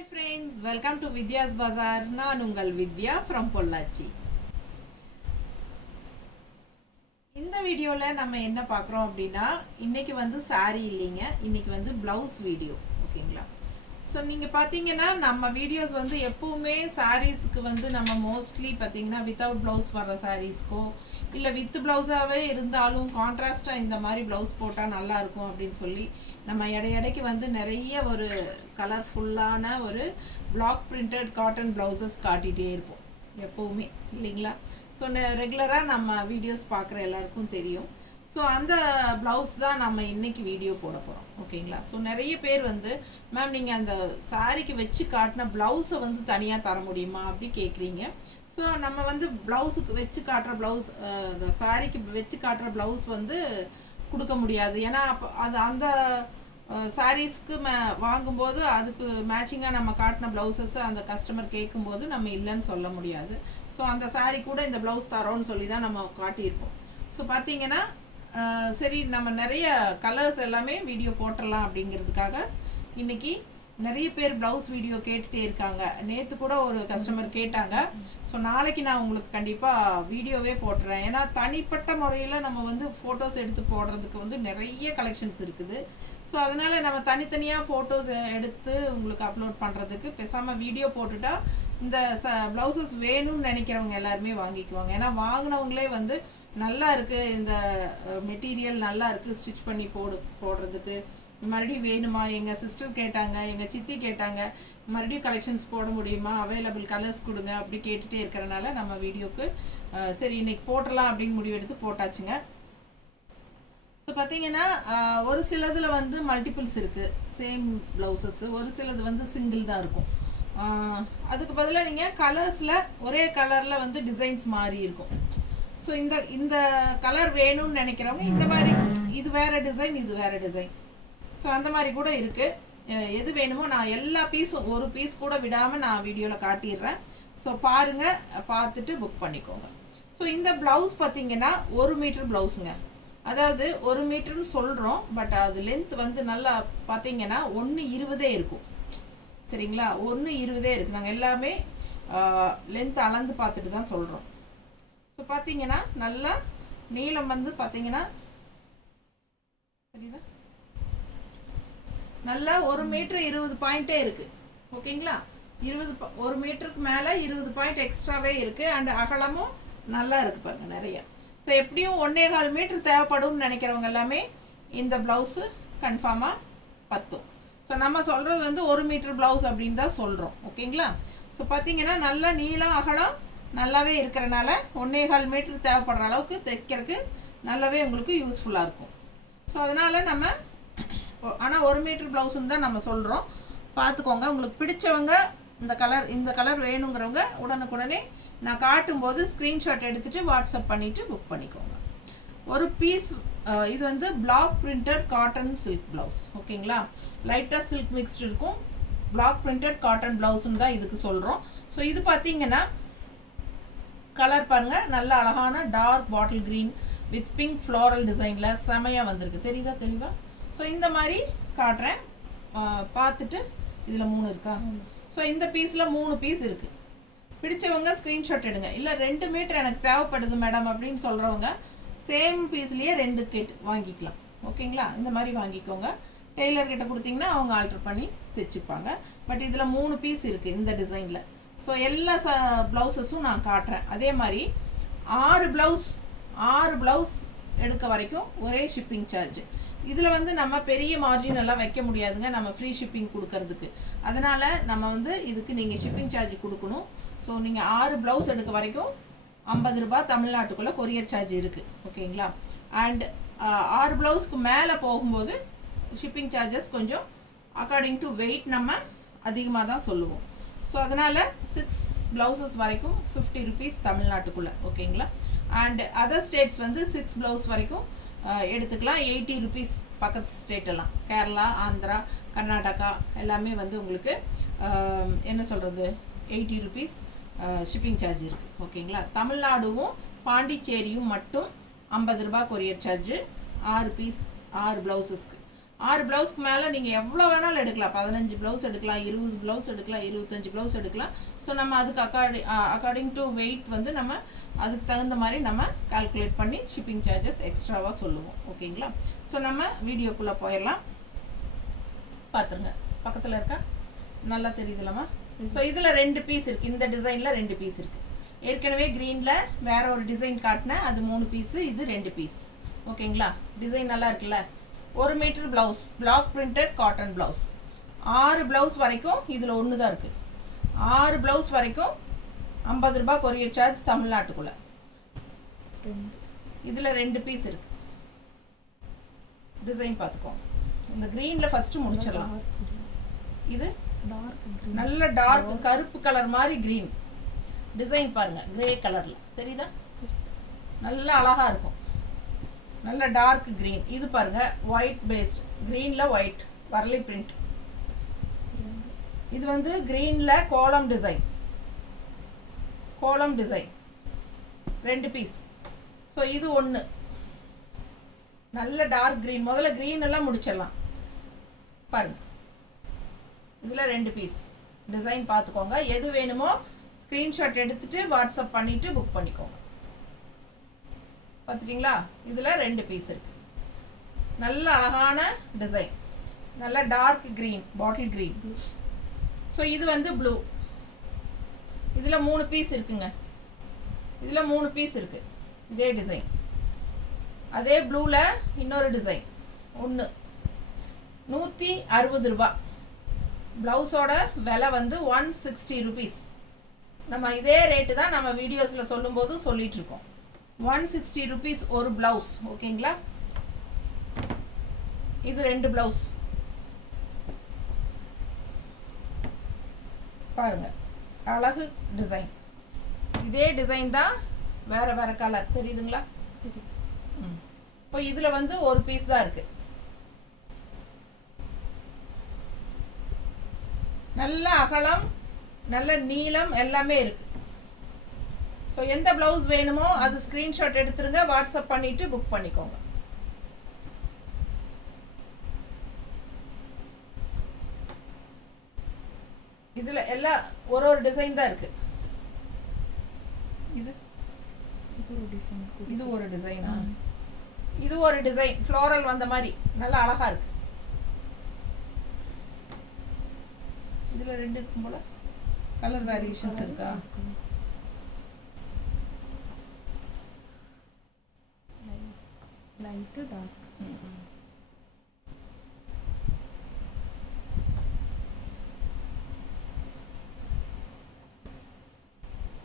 Hi friends, welcome to Vidya's Bazaar. நான் உங்கள் வித்யா from Pollachi. இந்த வீடியோவில் நம்ம என்ன பார்க்குறோம் அப்படின்னா இன்னைக்கு வந்து saree இல்லைங்க, இன்னைக்கு வந்து ப்ளவுஸ் வீடியோ. ஓகேங்களா? ஸோ நீங்கள் பார்த்தீங்கன்னா நம்ம வீடியோஸ் வந்து எப்பவுமே சாரீஸ்க்கு வந்து நம்ம மோஸ்ட்லி பார்த்தீங்கன்னா வித்தவுட் ப்ளவுஸ் வர்ற சாரீஸ்க்கோ இல்லை வித் ப்ளவுஸாகவே இருந்தாலும் கான்ட்ராஸ்டாக இந்த மாதிரி ப்ளவுஸ் போட்டால் நல்லாயிருக்கும் அப்படின்னு சொல்லி நம்ம இடைக்கு வந்து நிறைய ஒரு கலர்ஃபுல்லான ஒரு பிளாக் பிரிண்டட் காட்டன் ப்ளவுசஸ் காட்டிகிட்டே இருப்போம் எப்போவுமே, இல்லைங்களா? ஸோ ரெகுலராக நம்ம வீடியோஸ் பார்க்குற எல்லாருக்கும் தெரியும். ஸோ அந்த ப்ளவுஸ் தான் நம்ம இன்னைக்கு வீடியோ போட போகிறோம். ஓகேங்களா? ஸோ நிறைய பேர் வந்து மேம் நீங்கள் அந்த சாரீக்கு வச்சு காட்டின ப்ளவுஸை வந்து தனியாக தர முடியுமா அப்படி கேட்குறீங்க. ஸோ நம்ம வந்து ப்ளவுஸுக்கு வச்சு காட்டுற ப்ளவுஸ், அந்த சாரீக்கு வச்சு காட்டுற ப்ளவுஸ் வந்து கொடுக்க முடியாது. ஏன்னா அப்போ அது அந்த சாரீஸ்க்கு வாங்கும்போது அதுக்கு மேட்சிங்காக நம்ம காட்டின ப்ளவுசஸ் அந்த கஸ்டமர் கேட்கும்போது நம்ம இல்லைன்னு சொல்ல முடியாது. ஸோ அந்த சாரீ கூட இந்த ப்ளவுஸ் தரோன்னு சொல்லி தான் நம்ம காட்டியிருப்போம். ஸோ பார்த்தீங்கன்னா சரி நம்ம நிறைய கலர்ஸ் எல்லாமே வீடியோ போட்டுடலாம் அப்படிங்கிறதுக்காக இன்னைக்கு நிறைய பேர் ப்ளவுஸ் வீடியோ கேட்டுகிட்டே இருக்காங்க. நேற்று கூட ஒரு கஸ்டமர் கேட்டாங்க. ஸோ நாளைக்கு நான் உங்களுக்கு கண்டிப்பாக வீடியோவே போட்டுறேன். ஏன்னா தனிப்பட்ட முறையில் நம்ம வந்து ஃபோட்டோஸ் எடுத்து போடுறதுக்கு வந்து நிறைய கலெக்ஷன்ஸ் இருக்குது. ஸோ அதனால் நம்ம தனித்தனியாக ஃபோட்டோஸ் எடுத்து உங்களுக்கு அப்லோட் பண்ணுறதுக்கு பேசாமல் வீடியோ போட்டுட்டா இந்த ப்ளவுசஸ் வேணும்னு நினைக்கிறவங்க எல்லாருமே வாங்கிக்குவாங்க. ஏன்னா வாங்கினவங்களே வந்து நல்லா இருக்குது, இந்த மெட்டீரியல் நல்லா இருக்குது, ஸ்டிச் பண்ணி போடுறதுக்கு மறுபடியும் வேணுமா, எங்கள் சிஸ்டர் கேட்டாங்க, எங்கள் சித்தி கேட்டாங்க, மறுபடியும் கலெக்ஷன்ஸ் போட முடியுமா, அவைலபிள் கலர்ஸ் கொடுங்க அப்படி கேட்டுகிட்டே இருக்கிறனால நம்ம வீடியோக்கு சரி இன்னைக்கு போட்டலாம் அப்படின்னு முடிவெடுத்து போட்டாச்சுங்க. ஸோ பார்த்தீங்கன்னா ஒரு சிலதில் வந்து மல்டிபிள்ஸ் இருக்குது சேம் ப்ளவுசஸ், ஒரு சிலது வந்து சிங்கிள் தான் இருக்கும். அதுக்கு பதிலாக நீங்கள் கலர்ஸில் ஒரே கலரில் வந்து டிசைன்ஸ் மாறி இருக்கும். ஸோ இந்த கலர் வேணும்னு நினைக்கிறவங்க இந்த மாதிரி, இது வேறு டிசைன், இது வேறு டிசைன், ஸோ அந்த மாதிரி கூட இருக்குது. எது வேணுமோ நான் எல்லா பீஸும் ஒரு பீஸ் கூட விடாமல் நான் வீடியோவில் காட்டிடுறேன். ஸோ பாருங்கள், பார்த்துட்டு புக் பண்ணிக்கோங்க. ஸோ இந்த ப்ளவுஸ் பார்த்தீங்கன்னா 1 மீட்டர் ப்ளவுஸுங்க. அதாவது 1 மீட்டர்னு சொல்கிறோம், பட் அது லென்த் வந்து நல்லா பார்த்தீங்கன்னா 1:20 இருக்கும். சரிங்களா? 1:20 இருக்குது. நாங்கள் எல்லாமே லென்த் அளந்து பார்த்துட்டு தான் சொல்கிறோம். ஸோ பார்த்தீங்கன்னா நல்லா நீளம் வந்து பார்த்தீங்கன்னா சரிதா, நல்லா 1 மீட்டர் 20 பாயிண்டே இருக்குது. ஓகேங்களா? 1 மீட்டருக்கு மேலே 20 பாயிண்ட் எக்ஸ்ட்ராவே இருக்குது. அண்ட் அகலமும் நல்லா இருக்குது பாருங்க நிறைய. ஸோ எப்படியும் 1.25 மீட்டர் தேவைப்படும்னு நினைக்கிறவங்க எல்லாமே இந்த ப்ளவுஸு கன்ஃபார்மாக பத்தும். ஸோ நம்ம சொல்கிறது வந்து 1 மீட்டர் ப்ளவுஸ் அப்படின்னு தான் சொல்கிறோம். ஓகேங்களா? ஸோ பார்த்தீங்கன்னா நல்லா நீளம் அகலம் நல்லாவே இருக்கிறனால 1.25 மீட்டர் தேவைப்படுற அளவுக்கு தைக்கிறதுக்கு நல்லாவே உங்களுக்கு யூஸ்ஃபுல்லாக இருக்கும். ஸோ அதனால் நம்ம ஆனால் 1 மீட்டர் ப்ளவுஸுன்னு தான் நம்ம சொல்கிறோம். பார்த்துக்கோங்க. உங்களுக்கு பிடிச்சவங்க இந்த கலர் வேணுங்கிறவங்க உடனுக்குடனே நான் காட்டும்போது ஸ்க்ரீன்ஷாட் எடுத்துகிட்டு வாட்ஸ்அப் பண்ணிவிட்டு புக் பண்ணிக்கோங்க. ஒரு பீஸ் இது வந்து block printed cotton silk blouse. ஓகேங்களா? லைட்டாக சில்க் மிக்ஸ்டு இருக்கும். பிளாக் பிரிண்டட் காட்டன் ப்ளவுஸ்ன்னு தான் இதுக்கு சொல்கிறோம். ஸோ இது பார்த்தீங்கன்னா கலர் பாருங்கள், நல்ல அழகான dark bottle green with pink floral டிசைனில் செமையாக வந்திருக்கு. தெரியுதா தெளிவாக? ஸோ இந்த மாதிரி காட்டுறேன், பார்த்துட்டு இதில் 3 இருக்கா? ஸோ இந்த பீஸில் 3 பீஸ் இருக்குது. பிடிச்சவங்க ஸ்க்ரீன்ஷாட் எடுங்க. இல்லை 2 மீட்டர் எனக்கு தேவைப்படுது மேடம் அப்படின்னு சொல்கிறவங்க சேம் பீஸ்லேயே 2 கேட்டு வாங்கிக்கலாம். ஓகேங்களா? இந்த மாதிரி வாங்கிக்கோங்க. டெய்லர்கிட்ட கொடுத்தீங்கன்னா அவங்க ஆல்ட்ரு பண்ணி தைச்சிப்பாங்க. பட் இதில் 3 பீஸ் இருக்குது இந்த டிசைனில். ஸோ எல்லா ப்ளவுஸஸும் நான் காட்டுறேன். அதே மாதிரி 6 ப்ளவுஸ் எடுக்க வரைக்கும் ஒரே ஷிப்பிங் சார்ஜ். இதில் வந்து நம்ம பெரிய மார்ஜின் எல்லாம் வைக்க முடியாதுங்க நம்ம ஃப்ரீ ஷிப்பிங் கொடுக்கறதுக்கு. அதனால் நம்ம வந்து இதுக்கு நீங்கள் ஷிப்பிங் சார்ஜ் கொடுக்கணும். ஸோ நீங்கள் 6 ப்ளவுஸ் எடுக்க வரைக்கும் 50 ரூபாய் தமிழ்நாட்டுக்குள்ளே கொரியர் சார்ஜ் இருக்குது. ஓகேங்களா? அண்ட் 6 ப்ளவுஸ்க்கு மேலே போகும்போது ஷிப்பிங் சார்ஜஸ் கொஞ்சம் அக்கார்டிங் டு வெயிட் நம்ம அதிகமாக தான் சொல்லுவோம். ஸோ அதனால் 6 ப்ளவுசஸ் வரைக்கும் 50 ருபீஸ் தமிழ்நாட்டுக்குள்ளே. ஓகேங்களா? அண்ட் அதர் ஸ்டேட்ஸ் வந்து 6 ப்ளவுஸ் வரைக்கும் எடுத்துக்கலாம் 80 ருபீஸ். பக்கத்து ஸ்டேட்டெல்லாம் கேரளா, ஆந்திரா, கர்நாடகா எல்லாமே வந்து உங்களுக்கு என்ன சொல்கிறது 80 ருபீஸ் ஷிப்பிங் சார்ஜ் இருக்குது. ஓகேங்களா? தமிழ்நாடுவும் பாண்டிச்சேரியும் மட்டும் 50 ரூபாய் கொரியர் சார்ஜு 6 ப்ளவுசஸ்க்கு. 6 ப்ளவுஸ்க்கு மேலே நீங்கள் எவ்வளோ வேணாலும் எடுக்கலாம். 15 ப்ளவுஸ் எடுக்கலாம், 20 ப்ளவுஸ் எடுக்கலாம், 25 ப்ளவுஸ் எடுக்கலாம். ஸோ நம்ம அதுக்கு அக்கார்டிங் டு வெயிட் வந்து நம்ம அதுக்கு தகுந்த மாதிரி நம்ம கால்குலேட் பண்ணி ஷிப்பிங் சார்ஜஸ் எக்ஸ்ட்ராவாக சொல்லுவோம். ஓகேங்களா? ஸோ நம்ம வீடியோக்குள்ளே போயிடலாம். பார்த்துருங்க, பக்கத்தில் இருக்கா, நல்லா தெரியுதுலம்மா. ஸோ இதில் 2 பீஸ் இருக்குது. இந்த டிசைனில் 2 பீஸ் இருக்குது. ஏற்கனவே க்ரீனில் வேற ஒரு டிசைன் காட்டினேன், அது 3 பீஸு, இது 2 பீஸ். ஓகேங்களா? டிசைன் நல்லா இருக்குல்ல. 1 metre blouse, block printed cotton blouse. 6 blouse வரைக்கும் இதில் ஒன்று தான் இருக்குது. 6 ப்ளவுஸ் வரைக்கும் 50 ரூபாய் கொரியர் சார்ஜ் தமிழ்நாட்டுக்குள்ளே. இதில் 2 பீஸ் இருக்குது. டிசைன் பார்த்துக்கோங்க. இந்த க்ரீனில் ஃபஸ்ட்டு முடிச்சிடலாம். இது நல்ல டார்க் கருப்பு கலர் மாதிரி க்ரீன் டிசைன் பாருங்க, கிரே கலர்ல தெரியுதா? நல்ல அழகா இருக்கும். நல்ல டார்க் கிரீன். இது பாருங்க ஒயிட் பேஸ்ட், கிரீன்ல ஒயிட் வரலி பிரிண்ட். இது வந்து கிரீன்ல கோலம் டிசைன், கோலம் டிசைன் 2 பீஸ். ஸோ இது ஒன்று நல்ல டார்க் கிரீன். முதல்ல கிரீன் எல்லாம் முடிச்சிடலாம் பாருங்க. இதில் 2 பீஸ் டிசைன் பார்த்துக்கோங்க. எது வேணுமோ ஸ்க்ரீன்ஷாட் எடுத்துட்டு வாட்ஸ்அப் பண்ணிட்டு புக் பண்ணிக்கோங்க. பார்த்துட்டிங்களா? இதில் 2 பீஸ் இருக்கு. நல்ல அழகான டிசைன், நல்ல dark green, bottle green. So இது வந்து ப்ளூ. இதில் 3 பீஸ் இருக்குங்க. இதில் 3 பீஸ் இருக்கு. இதே டிசைன், அதே ப்ளூவில் இன்னொரு டிசைன் ஒன்று. 160 ரூபா. ப்ளவுஸோட விலை வந்து 160 ருபீஸ். நம்ம இதே ரேட்டு தான் நம்ம வீடியோஸில் சொல்லும்போது சொல்லிகிட்ருக்கோம். 160 ருபீஸ் ஒரு ப்ளவுஸ். ஓகேங்களா? இது 2 ப்ளவுஸ் பாருங்க, அழகு டிசைன். இதே டிசைன் தான், வேற வேற கலர் தெரியுதுங்களா? இப்போ இதில் வந்து ஒரு பீஸ் தான் இருக்கு. நல்ல அகலம், நல்ல நீளம் எல்லாமே இருக்கு. ஸோ எந்த பிளவுஸ் வேணுமோ அது ஸ்கிரீன்ஷாட் எடுத்துருங்க, வாட்ஸ்அப் பண்ணிட்டு புக் பண்ணிக்கோங்க. இதுல எல்லாம் ஒரு டிசைன் தான் இருக்கு. இது இது ஒரு டிசைனா? இது ஒரு டிசைன் ஃப்ளோரல் வந்த மாதிரி நல்லா அழகா இருக்கு. இதுல 2 இருக்கும் போல. கலர் வேரியேஷன்ஸ் இருக்கா? Light dark.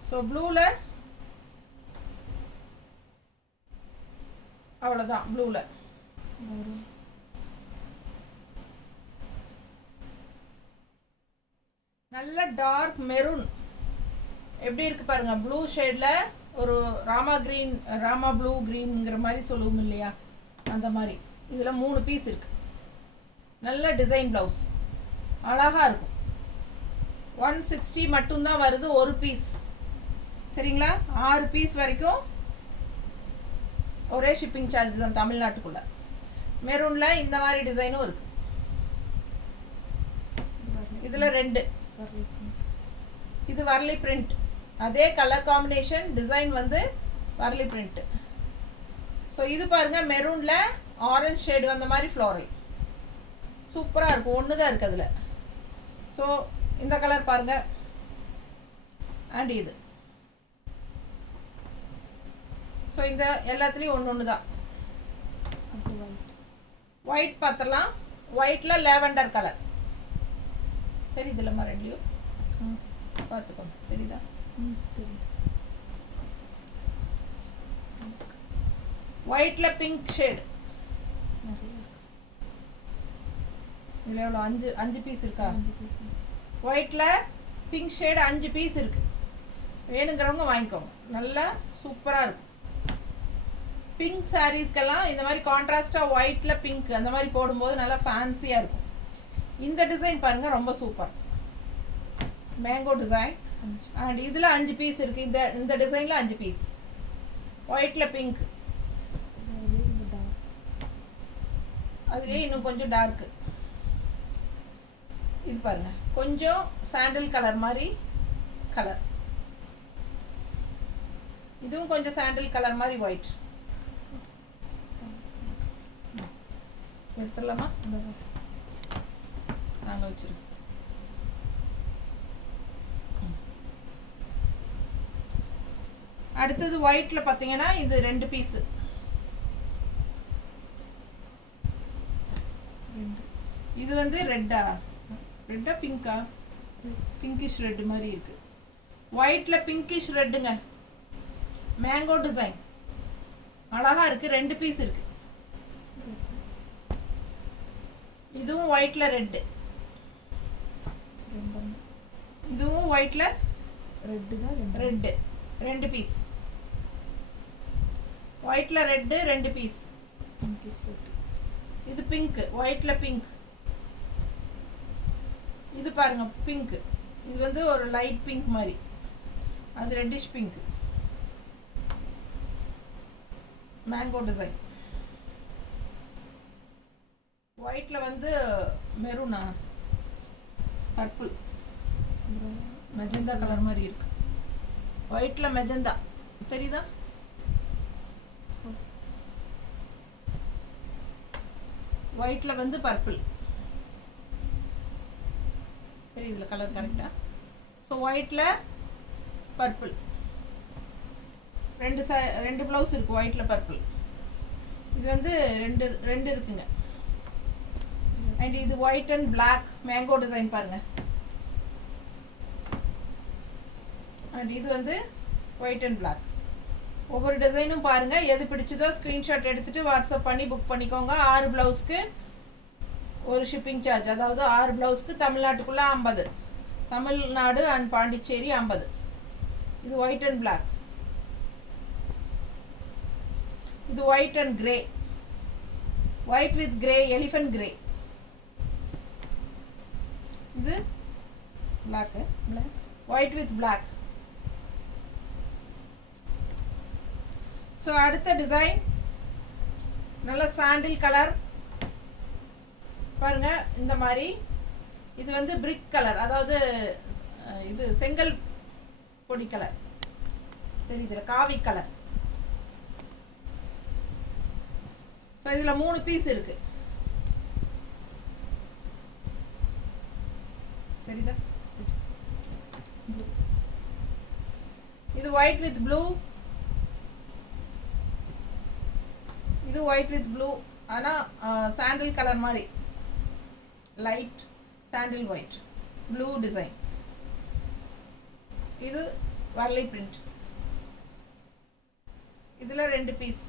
ஸோ ப்ளூல அவ்வளோதான். ப்ளூல நல்ல டார்க் மெரூன் எப்படி இருக்கு பாருங்க. ப்ளூ ஷேட்ல ஒரு ராமா கிரீன், ராமா ப்ளூ கிரீன்ங்கிற மாதிரி சொல்லுவோம் இல்லையா, அந்த மாதிரி. இதில் 3 பீஸ் இருக்கு. நல்ல டிசைன் ப்ளவுஸ், அழகா இருக்கும். 160 மட்டும்தான் வருது ஒரு பீஸ். சரிங்களா? 6 பீஸ் வரைக்கும் ஒரே ஷிப்பிங் சார்ஜ் தான் தமிழ்நாட்டுக்குள்ள. மெரூன்ல இந்த மாதிரி டிசைனும் இருக்கு. இதுல 2. இது வரலி பிரிண்ட், அதே கலர் காம்பினேஷன், டிசைன் வந்து வரலி பிரிண்ட். ஸோ இது பாருங்க மெரூன்ல ஆரஞ்சு ஷேடு வந்த மாதிரி ஃப்ளோரல் சூப்பரா இருக்கும். ஒன்று தான் இருக்கு அதுல. ஸோ இந்த கலர் பாருங்க. அண்ட் இது. ஸோ இந்த எல்லாத்துலேயும் ஒன்று தான். ஒயிட் பார்த்துடலாம். ஒயிட்ல லேவெண்டர் கலர் தெரியுதுல்லம்மா? ரெண்டுலையும் பார்த்துக்கோங்க. தெரியுதா? ஒயிட்ல பிங்க் ஷேடு. இதில் எவ்வளோ? 5 பீஸ் இருக்கா? ஒயிட்ல பிங்க் ஷேடு 5 பீஸ் இருக்கு. வேணுங்கிறவங்க வாங்கிக்கோங்க. நல்லா சூப்பராக இருக்கும். பிங்க் சாரீஸ்க்கெல்லாம் இந்த மாதிரி கான்ட்ராஸ்டாக ஒயிட்ல பிங்க் அந்த மாதிரி போடும்போது நல்லா ஃபேன்சியாக இருக்கும். இந்த டிசைன் பாருங்க, ரொம்ப சூப்பர். Mango design. அண்ட் இதில் 5 பீஸ் இருக்கு. இந்த டிசைனில் 5 பீஸ். ஒயிட்ல பிங்க், அதுலேயே இன்னும் கொஞ்சம் டார்க்கு. இது பாருங்க, கொஞ்சம் சாண்டில் கலர் மாதிரி கலர். இதுவும் கொஞ்சம் சாண்டில் கலர் மாதிரி ஒயிட். எடுத்துடலாமா? நாங்கள் வச்சிருக்கோம். அடுத்தது ஒயிட்ல பார்த்தீங்கன்னா இது 2 பீஸு. இது வந்து ரெட்டா பிங்கா? பிங்கிஷ் ரெட் மாதிரி இருக்கு. ஒயிட்ல பிங்கிஷ் ரெட்டுங்க, மேங்கோ டிசைன் அழகா இருக்கு. 2 பீஸ் இருக்கு. இதுவும் ஒயிட்ல ரெட், இதுவும் ஒயிட்ல ரெட் தான். Red 2 piece. ஒயிட்ல ரெட் 2 பீஸ். இது பிங்க், ஒயிட்ல பிங்க். இது பாருங்க பிங்க். இது வந்து ஒரு லைட் பிங்க் மாதிரி, அது ரெட்டிஷ் பிங்க். Mango design. ஒயிட்ல வந்து மெரூனா பர்பிள் மெஜந்தா கலர் மாதிரி இருக்கு. ஒயிட்ல மெஜந்தா தெரியுதா? ஒயிட்ல வந்து பர்பிள் தெரியுதுல கலர் கரெக்டா? So ஒயிட்ல purple. 2 ப்ளவுஸ் இருக்கு ஒயிட்ல பர்பிள். இது வந்து ரெண்டு இருக்குங்க. அண்ட் இது white and black mango design பாருங்க. அண்ட் இது வந்து ஒயிட் அண்ட் பிளாக். ஒவ்வொரு டிசைனும் பாருங்க. எது பிடிச்சதோ ஸ்க்ரீன்ஷாட் எடுத்துட்டு வாட்ஸ்அப் பண்ணி புக் பண்ணிக்கோங்க. 6 ப்ளவுஸ்க்கு ஒரு ஷிப்பிங் சார்ஜ். அதாவது 6 ப்ளவுஸ்க்கு தமிழ்நாட்டுக்குள்ள 50, தமிழ்நாடு அண்ட் பாண்டிச்சேரி 50. இது ஒயிட் அண்ட் பிளாக். இது white and grey, white with grey, elephant grey. இது black, white with black. So அடுத்த டிசைன் நல்ல சாண்டில் கலர் பாருங்க. இந்த மாதிரி இது வந்து பிரிக் கலர், அதாவது இது செங்கல் பொடி கலர் தெரியுதுல, காவி கலர். ஸோ இதில் 3 பீஸ் இருக்கு. தெரியுதா? இது ஒயிட் வித் ப்ளூ, இது ஒயிட் வித் ப்ளூ. ஆனால் சாண்டில் கலர் மாதிரி, லைட் சாண்டில் ஒயிட் ப்ளூ டிசைன். இது வர்லி பிரிண்ட். இதில் 2 பீஸ்.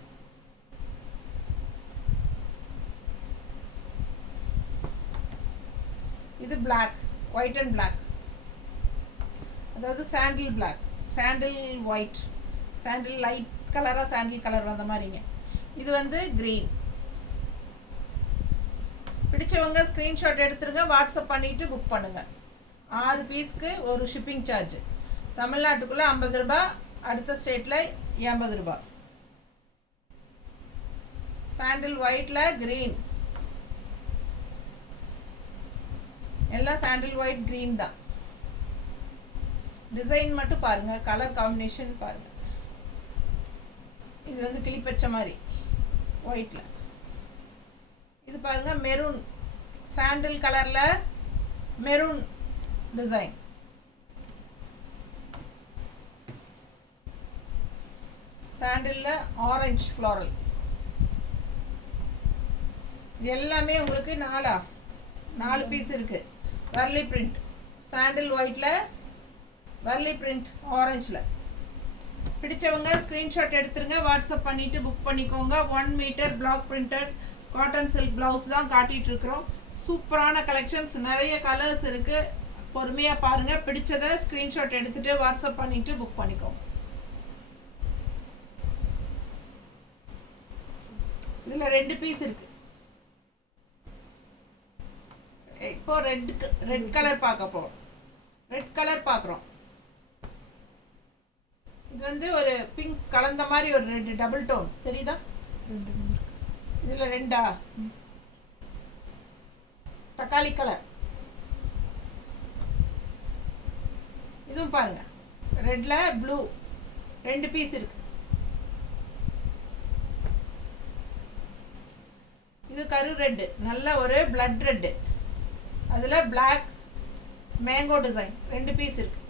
இது பிளாக், ஒயிட் அண்ட் பிளாக், அதாவது சாண்டில் பிளாக், சாண்டில் ஒயிட், சாண்டில் லைட் கலராக சாண்டில் கலர் வந்த மாதிரிங்க. இது வந்து கிரீன். பிடிச்சவங்க ஸ்க்ரீன்ஷாட் எடுத்துருங்க, வாட்ஸ்அப் பண்ணிட்டு புக் பண்ணுங்க. 6 பீஸ்க்கு ஒரு ஷிப்பிங் சார்ஜ். தமிழ்நாட்டுக்குள்ள 50 ரூபாய், அடுத்த ஸ்டேட்ல 80 ரூபாய். சாண்டில் ஒயிட்ல கிரீன், எல்லாம் சாண்டில் ஒயிட் கிரீன் தான். டிசைன் மட்டும் பாருங்க, கலர் காம்பினேஷன் பாருங்க. இது வந்து கிளிப்பச்சை மாதிரி ஒயிட்ல. இது பாருங்க மெரூன், சாண்டில் கலர்ல மெரூன் டிசைன். சாண்டில்ல ஆரஞ்சு ஃப்ளாரல். இது எல்லாமே உங்களுக்கு 4 பீஸ் இருக்கு. வர்லி பிரிண்ட், சாண்டில் ஒயிட்ல வர்லி பிரிண்ட் ஆரஞ்சில். பிடிச்சவங்க ஸ்க்ரீன்ஷாட் எடுத்துருங்க, வாட்ஸ்அப் பண்ணிவிட்டு புக் பண்ணிக்கோங்க. 1 metre block printed cotton silk blouse தான் காட்டிகிட்டு இருக்கிறோம். சூப்பரான கலெக்ஷன்ஸ், நிறைய கலர்ஸ் இருக்குது. பொறுமையாக பாருங்கள். பிடிச்சதை ஸ்க்ரீன்ஷாட் எடுத்துகிட்டு வாட்ஸ்அப் பண்ணிவிட்டு புக் பண்ணிக்கோங்க. இதில் 2 பீஸ் இருக்குது. இப்போ ரெட் கலர் பார்க்க போகிறோம். ரெட் கலர் பார்க்குறோம். இது வந்து ஒரு பிங்க் கலந்த மாதிரி ஒரு ரெட் டபுள் டோன் தெரியுதா? இதில் 2 தக்காளி கலர். இதுவும் பாருங்க ரெட்ல ப்ளூ 2 பீஸ் இருக்கு. இது கரு ரெட், நல்ல ஒரு பிளட் ரெட். அதுல பிளாக் மேங்கோ டிசைன் 2 பீஸ் இருக்கு.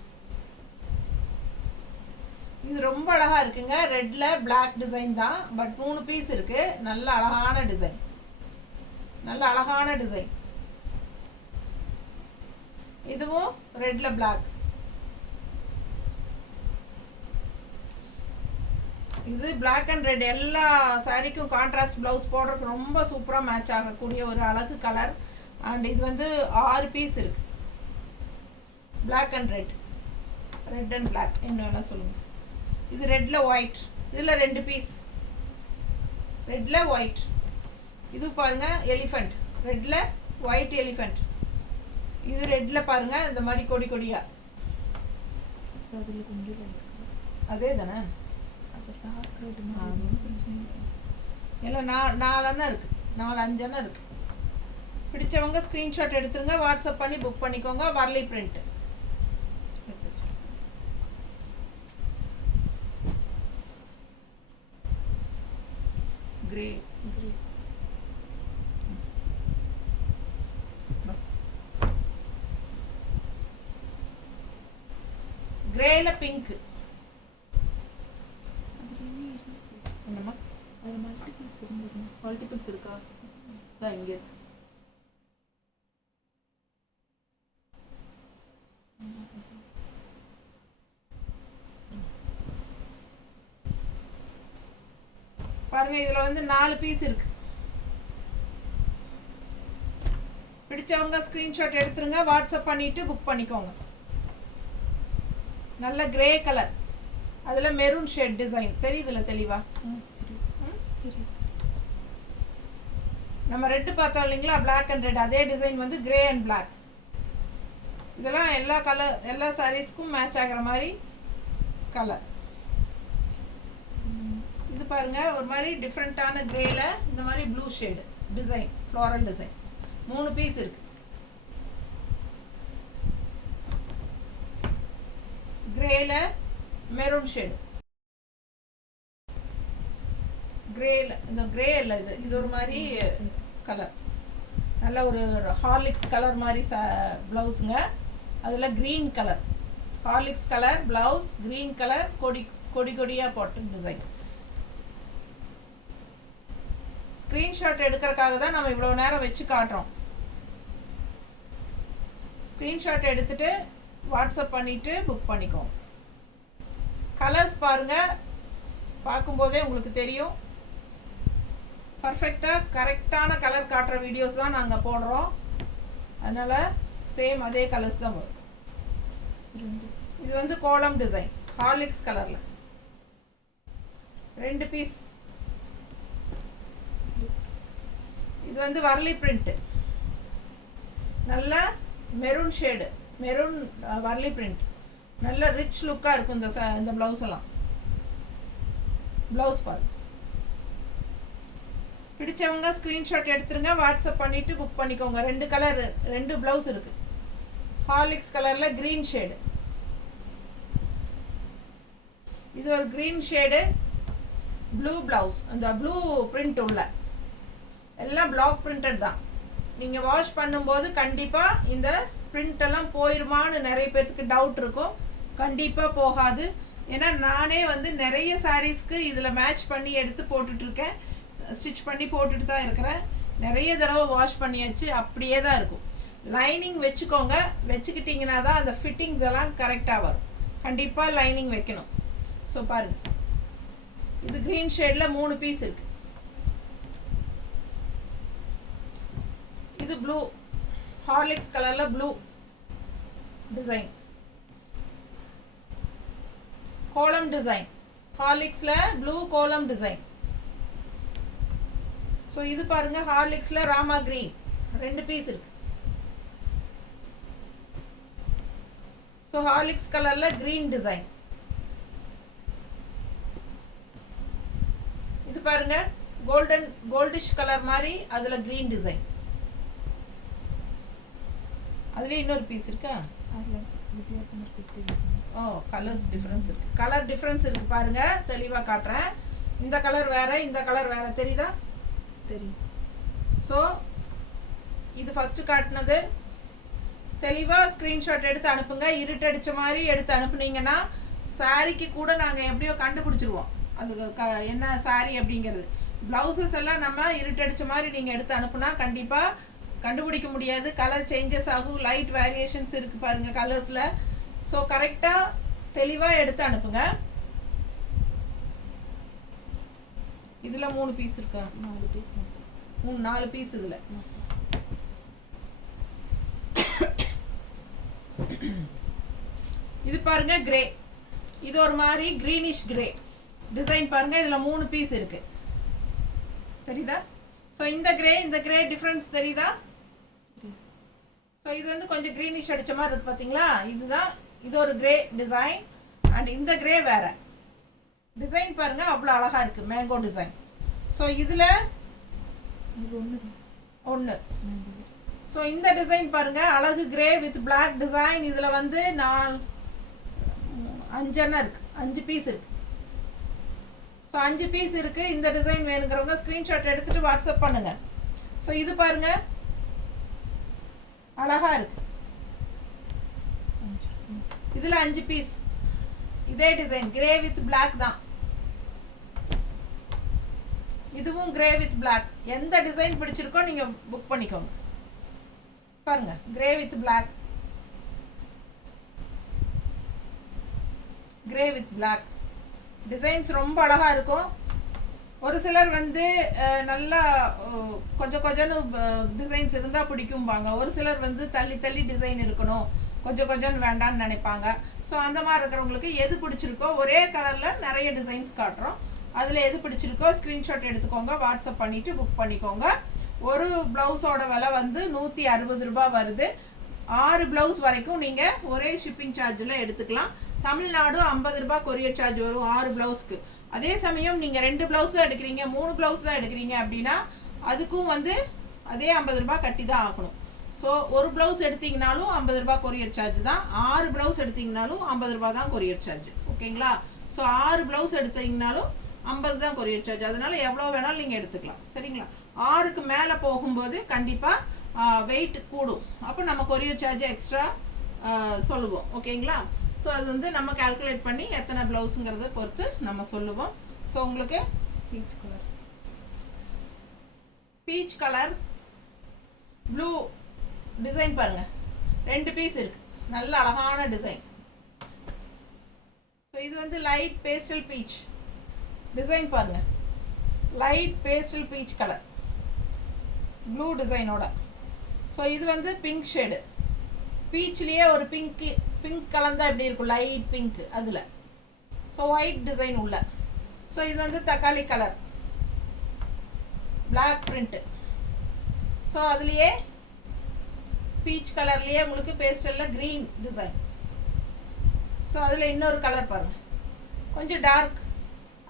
இது ரொம்ப அழகா இருக்குங்க. ரெட்ல பிளாக் டிசைன் தான், பட் 3 பீஸ் இருக்கு. நல்ல அழகான டிசைன், நல்ல அழகான டிசைன். இதுவும் ரெட்ல பிளாக். இது பிளாக் அண்ட் ரெட் எல்லா சாரிக்கும் கான்ட்ராஸ்ட் ப்ளவுஸ் போடுறதுக்கு ரொம்ப சூப்பராக மேட்ச் ஆகக்கூடிய ஒரு அழகு கலர். அண்ட் இது வந்து 6 பீஸ் இருக்கு. Black and red, red and black என்ன வேணால் சொல்லுங்கள். இது ரெட்ல ஒயிட், இதில் 2 பீஸ் ரெட்ல ஒயிட். இது பாருங்க எலிஃபண்ட், ரெட்ல ஒயிட் எலிஃபண்ட். இது ரெட்ல பாருங்க இந்த மாதிரி கொடி கொடியா. அதே தானே எல்லாம் 4 அண்ணா இருக்கு, 4-5 அண்ணா இருக்கு. பிடிச்சவங்க ஸ்கிரீன்ஷாட் எடுத்துருங்க, வாட்ஸ்அப் பண்ணி புக் பண்ணிக்கோங்க. வரலி பிரிண்ட். கிரே கிரேல பிங்க். என்னம்மா அது மல்டிபிள்ஸ் இருந்தது? மல்டிபிள்ஸ் இருக்கா? தான் இங்கே பாருங்க. இதுல வந்து 4 பீஸ் இருக்கு. பிடிச்சவங்க ஸ்கிரீன்ஷாட் எடுத்துருங்க, வாட்ஸ்அப் பண்ணிட்டு புக் பண்ணிக்கோங்க. நல்ல கிரே கலர், அதுல மெரூன் ஷேட் டிசைன் தெரியுதுல தெளிவா? நம்ம ரெட் பார்த்தோம் இல்லைங்களா, பிளாக் அண்ட் ரெட், அதே டிசைன் வந்து கிரே அண்ட் பிளாக். இதெல்லாம் எல்லா கலர் எல்லா சாரீஸ்க்கும் மேட்ச் ஆகிற மாதிரி கலர். இது பாருங்க ஒரு மாதிரி டிஃப்ரெண்டான கிரேல இந்த மாதிரி blue shade design, floral design. 3 piece இருக்கு. கிரேல மெரூன் ஷேடு, கிரேல இந்த கிரே இல்லை, இது ஒரு மாதிரி கலர், நல்ல ஒரு ஹார்லிக்ஸ் கலர் மாதிரி ப்ளவுஸுங்க. அதில் green colour, Horlicks colour blouse, green colour கொடி கொடி கொடியாக போட்டு டிசைன். ஸ்க்ரீன்ஷாட் எடுக்கிறதுக்காக தான் நம்ம இவ்வளோ நேரம் வச்சு காட்டுறோம். ஸ்க்ரீன்ஷாட் எடுத்துட்டு வாட்ஸ்அப் பண்ணிட்டு புக் பண்ணிக்கோங்க. கலர்ஸ் பாருங்க, பார்க்கும்போதே உங்களுக்கு தெரியும். பர்ஃபெக்டாக கரெக்டான கலர் காட்டுற வீடியோஸ் தான் நாங்கள் போடுறோம். அதனால் சேம் அதே கலர்ஸ் தான் வரும். இது வந்து கோலம் டிசைன், ஹார்லிக்ஸ் கலரில் 2 பீஸ். இது வந்து வரலி பிரிண்ட், நல்ல மெரூன் ஷேடு, மெரூன் வரலி பிரிண்ட். நல்ல ரிச் லுக்காக இருக்கும் இந்த ப்ளவுஸ் எல்லாம். ப்ளவுஸ் பாருங்க. பிடிச்சவங்க ஸ்க்ரீன்ஷாட் எடுத்துருங்க, வாட்ஸ்அப் பண்ணிட்டு புக் பண்ணிக்கோங்க. 2 கலர் 2 ப்ளவுஸ் இருக்கு. ஹார்லிக்ஸ் கலர்ல கிரீன் ஷேடு, இது ஒரு கிரீன் ஷேடு ப்ளூ ப்ளவுஸ். அந்த ப்ளூ பிரிண்ட் உள்ள எல்லாம் பிளாக் பிரிண்டட் தான். நீங்கள் வாஷ் பண்ணும்போது கண்டிப்பாக இந்த பிரிண்ட் எல்லாம் போயிருமான்னு நிறைய பேர்த்துக்கு டவுட் இருக்கும். கண்டிப்பாக போகாது. ஏன்னா நானே வந்து நிறைய சாரீஸ்க்கு இதில் மேட்ச் பண்ணி எடுத்து போட்டுட்ருக்கேன், ஸ்டிச் பண்ணி போட்டுட்டு தான் இருக்கிறேன். நிறைய தடவை வாஷ் பண்ணியாச்சு, அப்படியே தான் இருக்கும். லைனிங் வச்சுக்கோங்க, வச்சுக்கிட்டிங்கன்னா தான் அந்த ஃபிட்டிங்ஸ் எல்லாம் கரெக்டாக வரும். கண்டிப்பாக லைனிங் வைக்கணும். ஸோ பாருங்க, இது க்ரீன் ஷேடில் 3 பீஸ் இருக்கு. இது ப்ளூ, ஹார்லிக்ஸ் கலரில் ப்ளூ டிசைன், கோலம் டிசைன், ஹார்லிக்ஸில் ப்ளூ கோலம் டிசைன். ஸோ இது பாருங்க, ஹார்லிக்ஸில் ராமா கிரீன் 2 பீஸ் இருக்கு. ஸோ ஹார்லிக்ஸ் கலரில் கிரீன் டிசைன். இது பாருங்க, கோல்டிஷ் கலர் மாதிரி அதில் கிரீன் டிசைன். அதுலேயே இன்னொரு பீஸ் இருக்கா? அதில் வித்தியாசம் இருக்குது. ஓ, கலர்ஸ் டிஃப்ரென்ஸ் இருக்குது. கலர் டிஃப்ரென்ஸ் இருக்குது பாருங்கள், தெளிவாக காட்டுறேன். இந்த கலர் வேறு, இந்த கலர் வேறு, தெரியுதா? தெரியும். ஸோ இது ஃபஸ்ட்டு காட்டினது. தெளிவாக ஸ்க்ரீன்ஷாட் எடுத்து அனுப்புங்க. இருட்டடிச்ச மாதிரி எடுத்து அனுப்புனீங்கன்னா சாரிக்கு கூட நாங்கள் எப்படியோ கண்டுபிடிச்சிருவோம் அது என்ன சாரி அப்படிங்கிறது. ப்ளவுசஸ் எல்லாம் நம்ம இருட்டடிச்ச மாதிரி நீங்கள் எடுத்து அனுப்புனா கண்டிப்பாக கண்டுபிடிக்க முடியாது. கலர் சேஞ்சஸ் ஆகும், லைட் வேரியேஷன்ஸ் இருக்குது பாருங்கள் கலர்ஸில். ஸோ கரெக்டாக தெளிவாக எடுத்து அனுப்புங்க. இதில் 3 பீஸ் இருக்கா? 4 பீஸ் மொத்தம். 4 பீஸ் இதில். இது பாருங்க கிரே, இது ஒரு மாதிரி கிரீனிஷ் கிரே டிசைன் பாருங்க. இதில் 3 பீஸ் இருக்கு, தெரியுதா? ஸோ இந்த கிரே டிஃப்ரென்ஸ் தெரியுதா? ஸோ இது வந்து கொஞ்சம் க்ரீனிஷ் அடிச்ச மாதிரி இருக்கு பார்த்தீங்களா? இதுதான், இது ஒரு கிரே டிசைன். அண்ட் இந்த கிரே வேற டிசைன் பாருங்க, அவ்வளோ அழகா இருக்கு, மேங்கோ டிசைன். ஸோ இதில் ஒன்று. ஸோ இந்த டிசைன் பாருங்க, அழகு கிரே வித் பிளாக் டிசைன். இதில் வந்து 5 இருக்கு, 5 பீஸ் இருக்கு. ஸோ 5 பீஸ் இருக்கு. இந்த டிசைன் வேணுங்கிறவங்க ஸ்க்ரீன்ஷாட் எடுத்துட்டு வாட்ஸ்அப் பண்ணுங்க. ஸோ இது பாருங்க, அழகா இருக்கு. இதில் 5 பீஸ், இதே டிசைன் கிரே வித் பிளாக் தான். இதுவும் கிரே வித் பிளாக். எந்த டிசைன் பிடிச்சிருக்கோ நீங்க புக் பண்ணிக்கோங்க. பாருங்க, grey with black, grey with black designs ரொம்ப அழகா இருக்கும். ஒரு சிலர் வந்து நல்லா கொஞ்சம் டிசைன்ஸ் இருந்தால் பிடிக்கும்பாங்க. ஒரு சிலர் வந்து தள்ளி டிசைன் இருக்கணும், கொஞ்சம் வேண்டான்னு நினைப்பாங்க. ஸோ அந்த மாதிரி இருக்கிறவங்களுக்கு எது பிடிச்சிருக்கோ, ஒரே கலரில் நிறைய டிசைன்ஸ் காட்டுறோம், அதில் எது பிடிச்சிருக்கோ ஸ்க்ரீன்ஷாட் எடுத்துக்கோங்க, வாட்ஸ்அப் பண்ணிவிட்டு புக் பண்ணிக்கோங்க. ஒரு ப்ளவுஸோட விலை வந்து 160 ரூபாய் வருது. 6 ப்ளவுஸ் வரைக்கும் நீங்கள் ஒரே ஷிப்பிங் சார்ஜில் எடுத்துக்கலாம். தமிழ்நாடு 50 ரூபாய் கொரியர் சார்ஜ் வரும் 6 ப்ளவுஸ்க்கு. அதே சமயம் நீங்கள் 2 ப்ளவுஸ் தான் எடுக்கிறீங்க, 3 ப்ளவுஸ் தான் எடுக்கிறீங்க அப்படின்னா அதுக்கும் வந்து அதே 50 ரூபாய் கட்டி தான் ஆகணும். ஸோ ஒரு ப்ளவுஸ் எடுத்தீங்கனாலும் 50 ரூபாய் கொரியர் சார்ஜ் தான், 6 ப்ளவுஸ் எடுத்தீங்கனாலும் 50 ரூபாய் தான் கொரியர் சார்ஜ். ஓகேங்களா? ஸோ 6 ப்ளவுஸ் எடுத்தீங்கனாலும் 50 தான் கொரியர் சார்ஜ். அதனால எவ்வளோ வேணாலும் நீங்கள் எடுத்துக்கலாம், சரிங்களா? 6க்கு மேலே போகும்போது கண்டிப்பாக வெயிட் கூடும், அப்போ நம்ம கொரியர் சார்ஜ் எக்ஸ்ட்ரா சொல்லுவோம். ஓகேங்களா? ஸோ அது வந்து நம்ம கால்குலேட் பண்ணி எத்தனை ப்ளவுஸுங்கிறத பொறுத்து நம்ம சொல்லுவோம். ஸோ உங்களுக்கு பீச் கலர் ப்ளூ டிசைன் பாருங்க, 2 பீஸ் இருக்கு, நல்ல அழகான டிசைன். ஸோ இது வந்து லைட் பேஸ்டல் பீச் டிசைன் பாருங்க, light pastel peach colour blue டிசைனோட. ஸோ இது வந்து பிங்க் ஷேடு, பீச்லேயே ஒரு பிங்க் கலந்தா எப்படி இருக்கும், லைட் பிங்க் அதில். ஸோ ஒயிட் டிசைன் உள்ள. ஸோ இது வந்து தக்காளி கலர் பிளாக் பிரிண்ட். ஸோ அதுலேயே பீச் கலர்லேயே உங்களுக்கு பேஸ்டலில் க்ரீன் டிசைன். ஸோ அதில் இன்னொரு கலர் பாருங்கள், கொஞ்சம் டார்க்,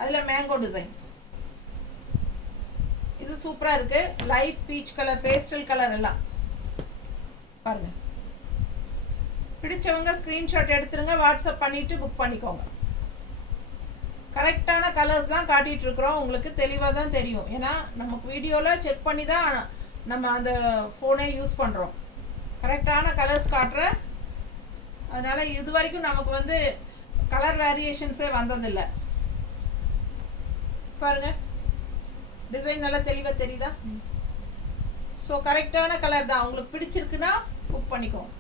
அதில் மேங்கோ டிசைன். இது சூப்பராக இருக்குது, light peach colour, pastel colour எல்லாம் பாருங்க. பிடிச்சவங்க ஸ்க்ரீன்ஷாட் எடுத்துருங்க, வாட்ஸ்அப் பண்ணிவிட்டு புக் பண்ணிக்கோங்க. கரெக்டான கலர்ஸ் தான் காட்டிகிட்டு இருக்கிறோம், உங்களுக்கு தெளிவாக தான் தெரியும். ஏன்னா நமக்கு வீடியோவில் செக் பண்ணி தான் நம்ம அந்த ஃபோனை யூஸ் பண்ணுறோம். கரெக்டான கலர்ஸ் காட்டுறேன். அதனால் இது வரைக்கும் நமக்கு வந்து கலர் வேரியேஷன்ஸே வந்ததில்லை. பாருங்க, டிசைன் நல்லா தெளிவாக தெரியுதா? ஸோ கரெக்டான கலர் தான். உங்களுக்கு பிடிச்சிருக்குன்னா புக் பண்ணிக்கோங்க.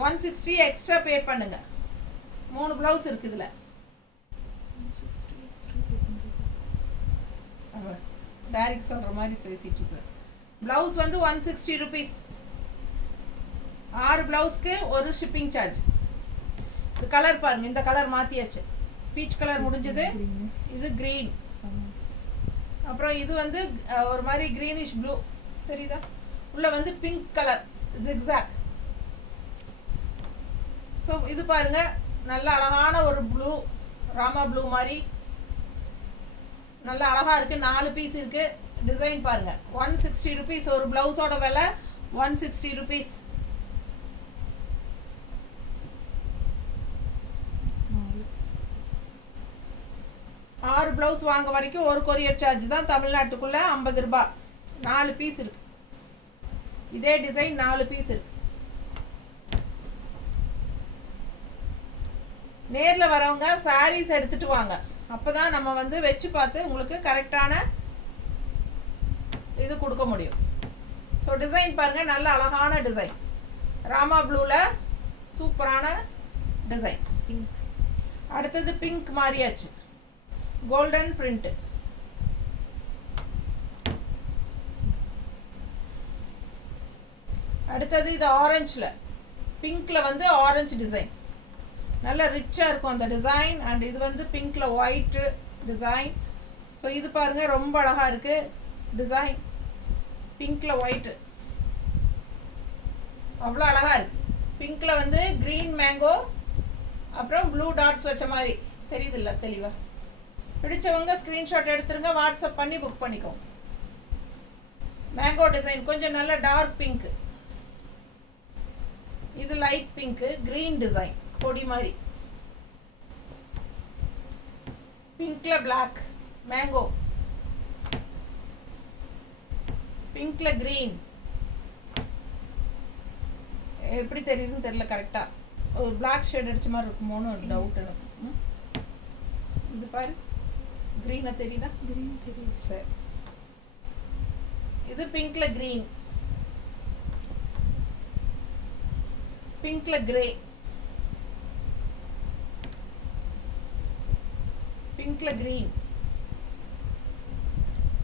160 எக்ஸ்ட்ரா பே பண்ணுங்க. 3 ப்ளவுஸ் இருக்குது இதில். சாரிக்கு சொல்கிற மாதிரி பேசிட்டு இருக்கேன். ப்ளவுஸ் வந்து 160 ருபீஸ். 6 ப்ளவுஸ்க்கு ஒரு ஷிப்பிங் சார்ஜ். இது கலர் பாருங்க, இந்த கலர் மாற்றியாச்சு, பீச் கலர் முடிஞ்சது, இது க்ரீன், அப்புறம் இது வந்து ஒரு மாதிரி க்ரீனிஷ் ப்ளூ தெரியுதா, உள்ள வந்து பிங்க் கலர் ஜிக்ஸாக். ஸோ இது பாருங்க, நல்ல அழகான ஒரு ப்ளூ, ராமா ப்ளூ மாதிரி நல்ல அழகாக இருக்குது. 4 பீஸ் இருக்குது. டிசைன் பாருங்க, 160 ருபீஸ். ஒரு ப்ளவுஸோட விலை 160 ருபீஸ். ப்ளவுஸ் வாங்க வரைக்கும் ஒரு கொரியர் சார்ஜ் தான் தமிழ்நாட்டுக்குள்ளே 50 ரூபாய். 4 பீஸ் இருக்கு. இதே டிசைன் 4 பீஸ் இருக்கு. நேரில் வரவங்க சாரீஸ் எடுத்துட்டு வாங்க. அப்போ தான் நம்ம வந்து வச்சு பார்த்து உங்களுக்கு கரெக்டான இது கொடுக்க முடியும். ஸோ டிசைன் பாருங்கள், நல்ல அழகான டிசைன். ராமா ப்ளூவில் சூப்பரான டிசைன். பிங்க். அடுத்தது பிங்க் மாறியாச்சு, கோல்டன் பிரிண்ட். அடுத்தது இது ஆரஞ்சில், பிங்க்கில் வந்து ஆரஞ்சு டிசைன். நல்ல ரிச்சாக இருக்கும் அந்த டிசைன். அண்ட் இது வந்து பிங்க்கில் ஒயிட்டு டிசைன். ஸோ இது பாருங்கள், ரொம்ப அழகாக இருக்குது டிசைன். பிங்க்கில் ஒயிட்டு அவ்வளோ அழகாக இருக்குது. பிங்க்கில் வந்து க்ரீன் மேங்கோ அப்புறம் ப்ளூ டாட்ஸ் வச்ச மாதிரி தெரியுது இல்லை தெளிவாக. பிடிச்சவங்க ஸ்க்ரீன்ஷாட் எடுத்துருங்க, வாட்ஸ்அப் பண்ணி புக் பண்ணிக்கோங்க. மேங்கோ டிசைன் கொஞ்சம் நல்ல டார்க் பிங்க். இது லைட் பிங்க்கு, க்ரீன் டிசைன் கொடி மாதிரி. பிங்க்ல பிளாக் மேங்கோ, பிங்க்ல கிரீன். எப்படி தெரியுதுன்னு தெரியல கரெக்டா. ஒரு பிளாக் ஷேட் அடிச்ச மாதிரி இருக்குமோன்னு ஒரு டவுட் எனக்கு. இது பாரு, கிரீனா தெரியுதா? கிரீன் தெரியுது. சரி, இது பிங்க்ல கிரீன், பிங்க்ல கிரே, பிங்க்ல கிரீன்.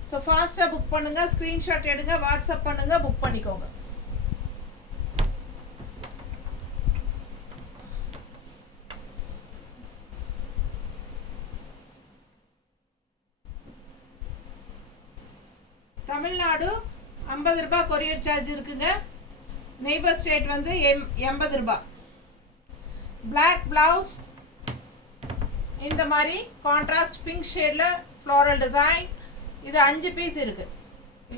ஸோ ஃபாஸ்ட்டாக புக் பண்ணுங்க, ஸ்க்ரீன்ஷாட் எடுங்க, வாட்ஸ்அப் பண்ணுங்க, புக் பண்ணிக்கோங்க. தமிழ்நாடு 50 ரூபாய் கொரியர் சார்ஜ் இருக்குங்க. நெய்பர் ஸ்டேட் வந்து 80 ரூபாய். பிளாக் பிளவுஸ் இந்த மாதிரி கான்ட்ராஸ்ட் பிங்க் ஷேடில் ஃப்ளோரல் டிசைன். இது 5 பீஸ் இருக்கு.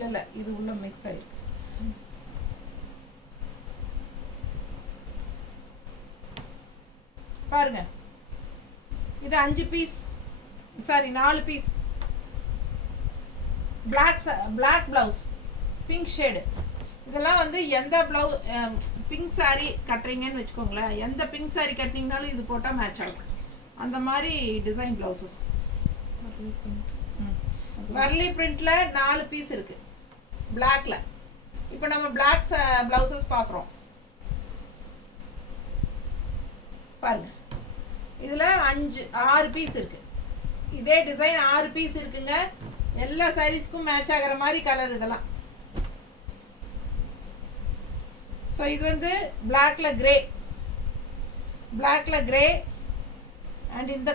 இல்லை இது உள்ள மிக்ஸ் ஆயிருக்கு. பாருங்க, இது 5 piece, sorry 4 piece. Black blouse pink shade. இதெல்லாம் வந்து எந்த பிளவுஸ் பிங்க் சாரி கட்டுறீங்கன்னு வச்சுக்கோங்களேன், எந்த பிங்க் சாரி கட்டினீங்கனாலும் இது போட்டால் மேட்ச் ஆகும். அந்த மாதிரி டிசைன் பிளவுசஸ். வர்லி பிரிண்ட்ல 4 பீஸ் இருக்கு பிளாக்ல. இப்போ நம்ம பிளாக் பிளவுசஸ் பார்க்குறோம் பாருங்க. இதில் 6 பீஸ் இருக்கு. இதே டிசைன் 6 பீஸ் இருக்குங்க. எல்லா சாரீஸ்க்கும் மேட்ச் ஆகிற மாதிரி கலர் இதெல்லாம். ஸோ இது வந்து பிளாக்ல கிரே, பிளாக்ல கிரே. அண்ட் இந்த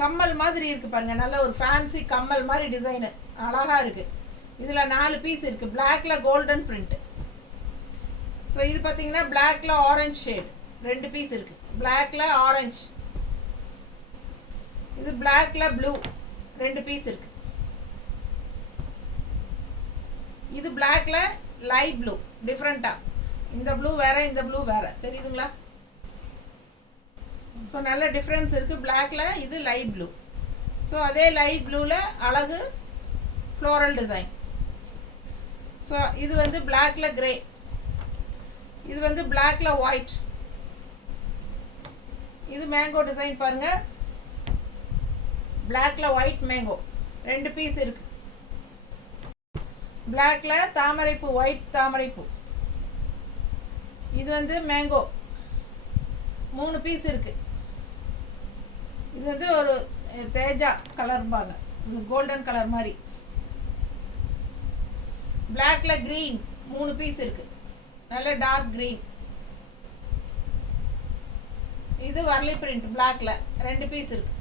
கம்மல் மாதிரி இருக்கு பாருங்க, நல்ல ஒரு ஃபேன்சி கம்மல் மாதிரி டிசைனு அழகா இருக்கு. இதில் 4 பீஸ் இருக்கு. பிளாக்ல கோல்டன் பிரிண்ட். ஸோ இது பார்த்தீங்கன்னா பிளாக்ல ஆரஞ்சு ஷேட் 2 பீஸ் இருக்கு. பிளாக்ல ஆரஞ்சு. இது பிளாக்ல ப்ளூ 2 பீஸ் இருக்கு. இது பிளாக்ல லைட் ப்ளூ டிஃப்ரெண்டா. இந்த ப்ளூ வேற, இந்த ப்ளூ வேற, தெரியுதுங்களா? ஸோ நல்ல டிஃப்ரென்ஸ் இருக்குது பிளாக்ல. இது லைட் ப்ளூ. ஸோ அதே லைட் ப்ளூவில் அழகு ஃப்ளோரல் டிசைன். ஸோ இது வந்து பிளாக்ல கிரே, இது வந்து பிளாக்ல ஒயிட். இது மேங்கோ டிசைன் பாருங்க, பிளாக்ல ஒயிட் மேங்கோ 2 பீஸ் இருக்கு. பிளாக்ல தாமரைப்பூ, ஒயிட் தாமரைப்பூ. இது வந்து மேங்கோ 3 பீஸ் இருக்கு. இது வந்து ஒரு தேஜா கலர்பாங்க, இது கோல்டன் கலர் மாதிரி. பிளாக்ல கிரீன் 3 பீஸ் இருக்கு, நல்ல டார்க் கிரீன். இது வர்லி பிரிண்ட் பிளாக்ல 2 பீஸ் இருக்கு,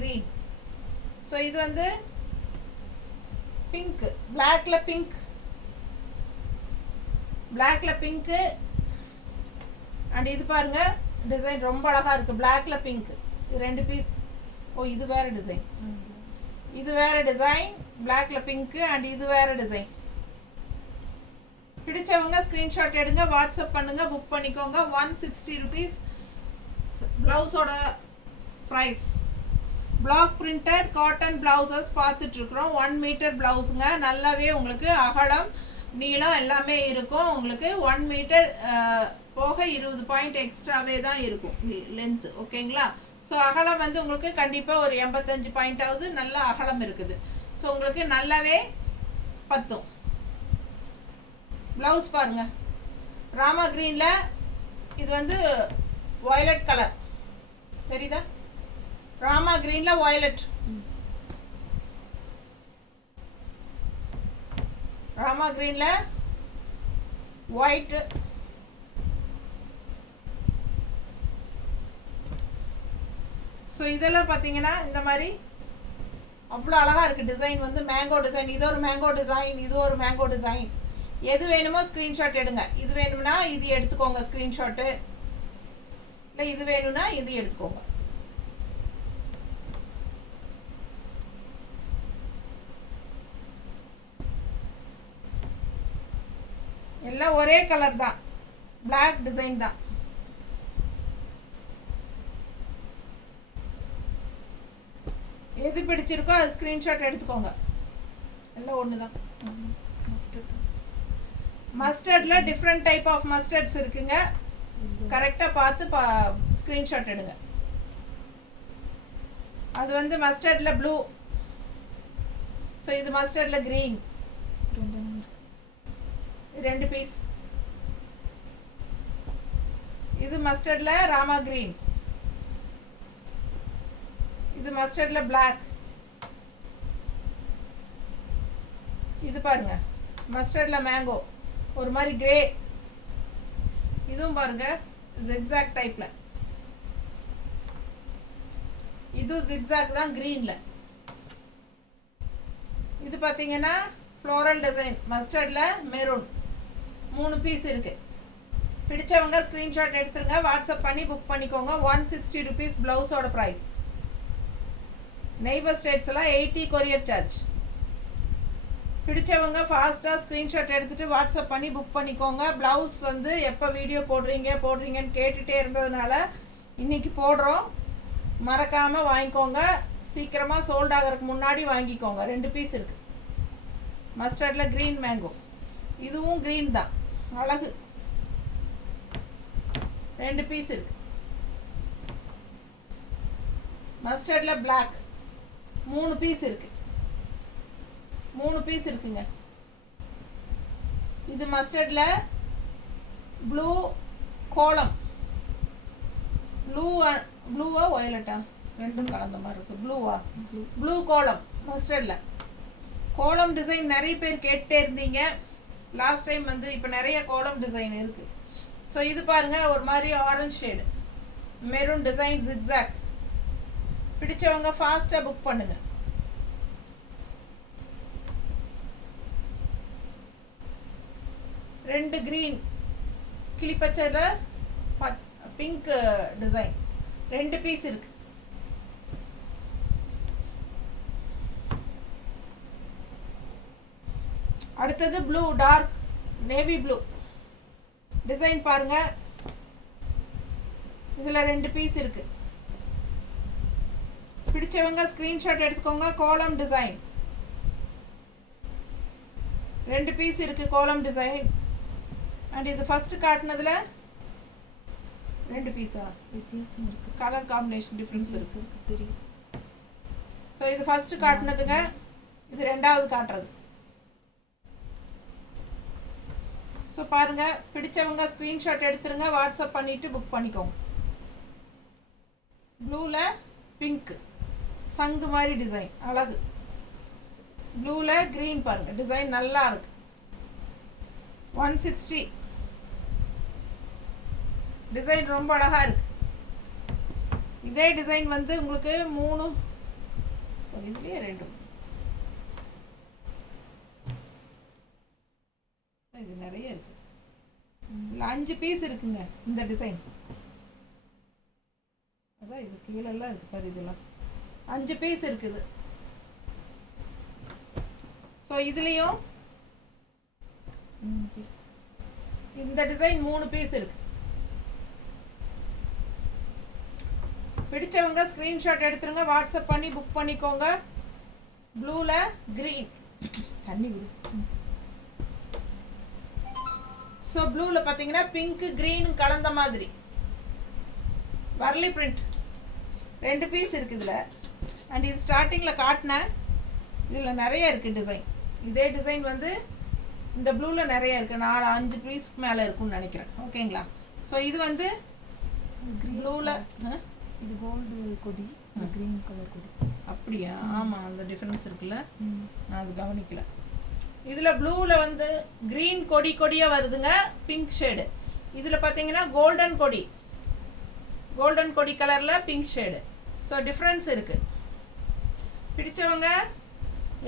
கிரீன். ஸோ இது வந்து பிங்க், பிளாக்ல பிங்க், பிளாக்ல பிங்க். அண்ட் இது பாருங்க டிசைன் ரொம்ப அழகா இருக்கு, பிளாக்ல பிங்க். இது 2 பீஸ். ஓ இது வேற டிசைன், இது வேற டிசைன், பிளாக்ல பிங்க். அண்ட் இது வேற டிசைன். பிடிச்சவங்க ஸ்கிரீன்ஷாட் எடுங்க, வாட்ஸ்அப் பண்ணுங்க, புக் பண்ணிக்கோங்க. 160 ருபீஸ் பிளவுஸோட price. Block printed cotton blouses பார்த்துட்ருக்குறோம். 1 மீட்டர் பிளவுஸுங்க. நல்லாவே உங்களுக்கு அகலம் நீளம் எல்லாமே இருக்கும். உங்களுக்கு 1 மீட்டர் போக 20 பாயிண்ட் எக்ஸ்ட்ராவே தான் இருக்கும் லென்த்து. ஓகேங்களா? ஸோ அகலம் வந்து உங்களுக்கு கண்டிப்பாக ஒரு 85 பாயிண்டாவது நல்ல அகலம் இருக்குது. ஸோ உங்களுக்கு நல்லாவே பத்தும். ப்ளவுஸ் பாருங்கள், ராமா க்ரீனில் இது வந்து வயலட் கலர் தெரியுதா? ராமா க்ரீனில் வயலட், ராமா க்ரீனில் ஒயிட்டு, ஸோ இதெல்லாம் பார்த்தீங்கன்னா இந்த மாதிரி அவ்வளோ அழகாக இருக்குது. டிசைன் வந்து மேங்கோ டிசைன், இது ஒரு மேங்கோ டிசைன், இது ஒரு மேங்கோ டிசைன். எது வேணுமோ ஸ்க்ரீன்ஷாட் எடுங்க. இது வேணும்னா இது எடுத்துக்கோங்க ஸ்க்ரீன்ஷாட்டு, இல்லை இது வேணும்னா இது எடுத்துக்கோங்க. எல்லாம் ஒரே கலர் தான், பிளாக் டிசைன் தான். எது பிடிச்சிருக்கோ அது ஸ்க்ரீன்ஷாட் எடுத்துக்கோங்க. எல்லாம் ஒன்று தான். மஸ்டர்டில் டிஃப்ரெண்ட் டைப் ஆஃப் மஸ்டர்ட்ஸ் இருக்குங்க. கரெக்டாக பார்த்து ஸ்க்ரீன்ஷாட் எடுங்க. அது வந்து மஸ்டர்டில் ப்ளூ, ஸோ இது மஸ்டர்டில் க்ரீன், 2 பீஸ். இது மஸ்டர்டில் ராமா க்ரீன், இது மஸ்டர்டில் பிளாக். இது பாருங்க மஸ்டர்டில் மேங்கோ, ஒரு மாதிரி கிரே. இதுவும் பாருங்க ஜிக்ஸாக் டைப்ல, இது ஜிக்ஸாக் தான் கிரீன்ல. இது பார்த்தீங்கன்னா ஃப்ளோரல் டிசைன் மஸ்டர்டில் மெரூன். 3 பீஸ் இருக்கு. பிடிச்சவங்க ஸ்க்ரீன்ஷாட் எடுத்துருங்க, வாட்ஸ்அப் பண்ணி புக் பண்ணிக்கோங்க. 160 rupees ப்ளவுஸோட ப்ரைஸ். நெய்பர் ஸ்டேட்ஸ் எல்லாம் 80 கொரியர் சார்ஜ். பிடிச்சவங்க ஃபாஸ்ட்டாக ஸ்க்ரீன்ஷாட் எடுத்துகிட்டு வாட்ஸ்அப் பண்ணி புக் பண்ணிக்கோங்க. ப்ளவுஸ் வந்து எப்போ வீடியோ போடுறீங்கன்னு கேட்டுகிட்டே இருந்ததுனால இன்றைக்கி போடுறோம். மறக்காமல் வாங்கிக்கோங்க. சீக்கிரமாக சோல்ட் ஆகிறதுக்கு முன்னாடி வாங்கிக்கோங்க. 2 பீஸ் இருக்குது. மஸ்டர்டில் க்ரீன் மேங்கோ, இதுவும் க்ரீன் தான், அழகு. 2 பீஸ் இருக்குது. மஸ்டர்டில் பிளாக் 3 பீஸ் இருக்குது. 3 பீஸ் இருக்குங்க. இது மஸ்டர்டில் ப்ளூ கோலம், ப்ளூவா வயலட்டா ரெண்டும் கலந்த மாதிரி இருக்குது. ப்ளூ கோலம் மஸ்டர்டில். கோலம் டிசைன் நிறைய பேர் கேட்டே இருந்தீங்க லாஸ்ட் டைம் வந்து. இப்போ நிறைய கோலம் டிசைன் இருக்குது. ஸோ இது பாருங்கள் ஒரு மாதிரி orange shade, maroon design zigzag. பிடிச்சவங்க ஃபாஸ்ட்டாக புக் பண்ணுங்க. ரெண்டு கிரீன் கிளிப்பச்சையில் பிங்க் டிசைன், 2 பீஸ் இருக்கு. அடுத்தது blue, dark navy blue design பாருங்க. இதில் 2 பீஸ் இருக்கு. பிடிச்சவங்க ஸ்க்ரீன்ஷாட் எடுத்துக்கோங்க. கோலம் டிசைன் 2 பீஸ் இருக்கு, கோலம் டிசைன். அண்ட் இது ஃபர்ஸ்ட் காட்டினதுல 2 பீஸா வித்தியாசம் இருக்கு, கலர் காம்பினேஷன் டிஃப்ரென்ஸ் இருக்கு தெரியும். ஸோ இது ஃபர்ஸ்ட் காட்டினதுங்க, இது 2வது காட்டுறது. ஸோ பாருங்க, பிடிச்சவங்க ஸ்க்ரீன்ஷாட் எடுத்துருங்க, வாட்ஸ்அப் பண்ணிட்டு புக் பண்ணிக்கோங்க. ப்ளூவில் பிங்க் சங்கு மாதிரி டிசைன், அழகு. ப்ளூவில் க்ரீன் பாருங்க, டிசைன் நல்லா இருக்கு. 160 டிசைன் ரொம்ப அழகா இருக்கு. இதே டிசைன் வந்து உங்களுக்கு 3 இதுலயே 2 இது நிறைய இருக்கு. 5 பீஸ் இருக்குங்க இந்த டிசைன். அதான் இது கீழெல்லாம் இருக்கு பாரு, இதெல்லாம் 5 பீஸ் இருக்குது. ஸோ இதுலேயும் இந்த டிசைன் 3 பீஸ் இருக்கு. பிடிச்சவங்க ஸ்க்ரீன்ஷாட் எடுத்துருங்க, வாட்ஸ்அப் பண்ணி புக் பண்ணிக்கோங்க. ப்ளூவில் க்ரீன் தண்ணி விடு. ஸோ ப்ளூவில் பார்த்தீங்கன்னா பிங்க்கு க்ரீன் கலந்த மாதிரி வர்லி பிரிண்ட் 2 பீஸ் இருக்குது இதில். அண்ட் இது ஸ்டார்டிங்கில் காட்டினேன், இதில் நிறைய இருக்குது டிசைன். இதே டிசைன் வந்து இந்த ப்ளூவில் நிறைய இருக்குது, 4-5 பீஸ்க்கு மேலே இருக்கும்னு நினைக்கிறேன். ஓகேங்களா? ஸோ இது வந்து ப்ளூவில் இது கோல்டு கொடி, கிரீன் கலர் கொடி. அப்படியா? ஆமாம், அந்த டிஃப்ரென்ஸ் இருக்குல்ல, நான் அது கவனிக்கல. இதில் ப்ளூவில் வந்து க்ரீன் கொடி கொடியாக வருதுங்க, பிங்க் ஷேடு. இதில் பார்த்தீங்கன்னா கோல்டன் கொடி கலரில் பிங்க் ஷேடு. ஸோ டிஃப்ரென்ஸ் இருக்குது. பிடிச்சவங்க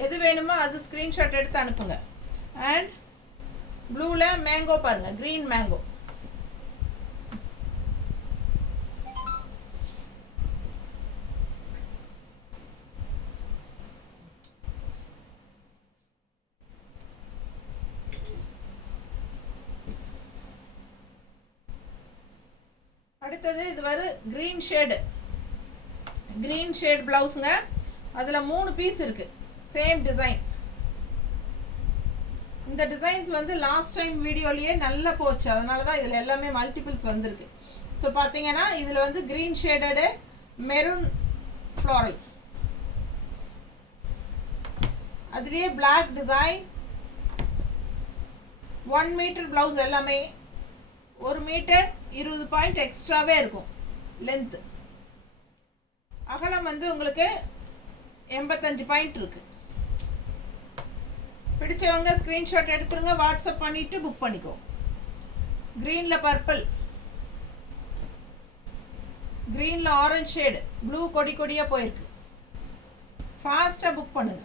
எது வேணுமோ அது ஸ்க்ரீன்ஷாட் எடுத்து அனுப்புங்க. அண்ட் ப்ளூவில் மேங்கோ பாருங்கள், க்ரீன் மேங்கோ. அடுத்தது இது க்ரீன் ஷேட் ப்ளவுஸுங்க. அதில் 3 பீஸ் இருக்குது, சேம் டிசைன். இந்த டிசைன்ஸ் வந்து லாஸ்ட் டைம் வீடியோலேயே நல்லா போச்சு, அதனால தான் இதில் எல்லாமே மல்டிபிள்ஸ் வந்திருக்கு. ஸோ பார்த்தீங்கன்னா இதில் வந்து க்ரீன் ஷேடடு மெரூன் ஃப்ளோரல், அதுலேயே பிளாக் டிசைன். 1 மீட்டர் ப்ளவுஸ், எல்லாமே 1 மீட்டர் 20 பாயிண்ட் எக்ஸ்ட்ராவே இருக்கும் லென்த்து. அகலம் வந்து உங்களுக்கு 85 பாயிண்ட் இருக்கு. பிடிச்சவங்க ஸ்க்ரீன்ஷாட் எடுத்துருங்க, வாட்ஸ்அப் பண்ணிட்டு புக் பண்ணிக்கோ. க்ரீனில் பர்பிள், க்ரீனில் ஆரஞ்சு ஷேடு, ப்ளூ கொடி கொடியாக போயிருக்கு. ஃபாஸ்ட்டாக புக் பண்ணுங்க.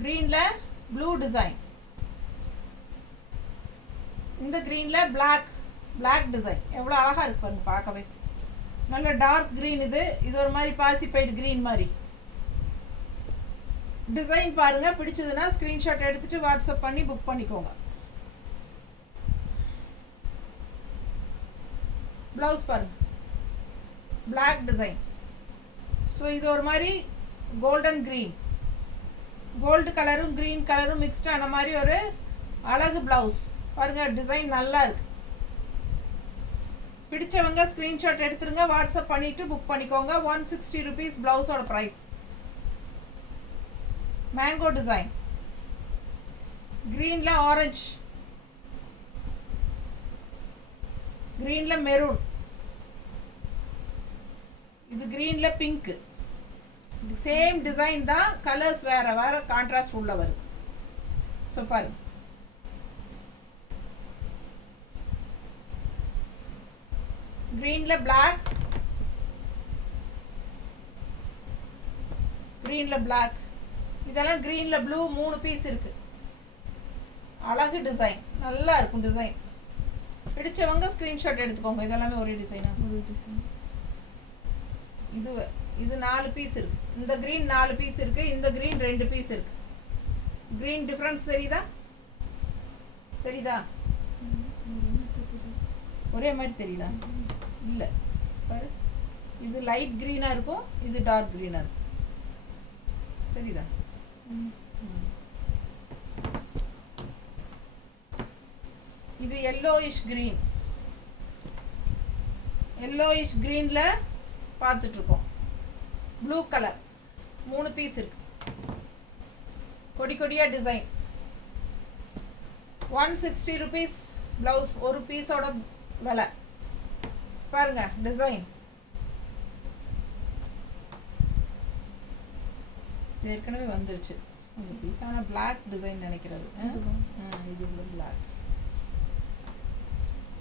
க்ரீனில் ப்ளூ டிசைன், இந்த க்ரீனில் பிளாக் டிசைன். எவ்வளோ அழகாக இருக்கு பாருங்க பார்க்கவே. நல்ல டார்க் க்ரீன். இது ஒரு மாதிரி பாசிப்பயிர் க்ரீன் மாதிரி டிசைன் பாருங்க. பிடிச்சதுன்னா ஸ்க்ரீன்ஷாட் எடுத்துட்டு வாட்ஸ்அப் பண்ணி புக் பண்ணிக்கோங்க. ப்ளவுஸ் பாருங்க, பிளாக் டிசைன். ஸோ இது ஒரு மாதிரி கோல்டன் க்ரீன், கோல்டு கலரும் க்ரீன் கலரும் மிக்ஸ்ட் ஆன மாதிரி ஒரு அழகு ப்ளவுஸ் பாருங்க. டிசைன் நல்லா இருக்கு. பிடிச்சவங்க ஸ்க்ரீன்ஷாட் எடுத்துருங்க, வாட்ஸ்அப் பண்ணிட்டு புக் பண்ணிக்கோங்க. 160 rupees ப்ளவுஸோட ப்ரைஸ். மேங்கோ டிசைன், க்ரீனில் ஆரஞ்சு, க்ரீனில் மெரூன், இது க்ரீனில் பிங்க். சேம் டிசைன் தான், கலர்ஸ் வேற கான்ட்ராஸ்ட் உள்ள வருது. ஸோ பாருங்க, க்ரீனில் பிளாக், க்ரீனில் பிளாக், இதெல்லாம் க்ரீனில் ப்ளூ. 3 பீஸ் இருக்கு. அழகு டிசைன், நல்லா இருக்கும் டிசைன். பிடிச்சவங்க ஸ்க்ரீன்ஷாட் எடுத்துக்கோங்க. இதெல்லாமே ஒரே டிசைனா? ஒரு டிசைன். இது 4 பீஸ் இருக்கு. இந்த க்ரீன் 4 பீஸ் இருக்கு, இந்த க்ரீன் 2 பீஸ் இருக்கு. க்ரீன் டிஃப்ரென்ஸ் தெரியுதா? ஒரே மாதிரி தெரியுதா? இல்லை பாரு, இது லைட் க்ரீனாக இருக்கும், இது டார்க் க்ரீனாக இருக்கும். தெரியுதா? இது எல்லோயிஷ் க்ரீனில் பார்த்துட்ருக்கோம். ப்ளூ கலர் 3 பீஸ் இருக்கு. கொடி கொடியாக டிசைன். 160 rupees blouse. ஒரு பீஸோட விலை பாருங்க. டிசைன் ஏற்கனவே வந்துருச்சு ஒரு பீஸ், ஆனால் பிளாக் டிசைன் நினைக்கிறது. இது பிளாக்.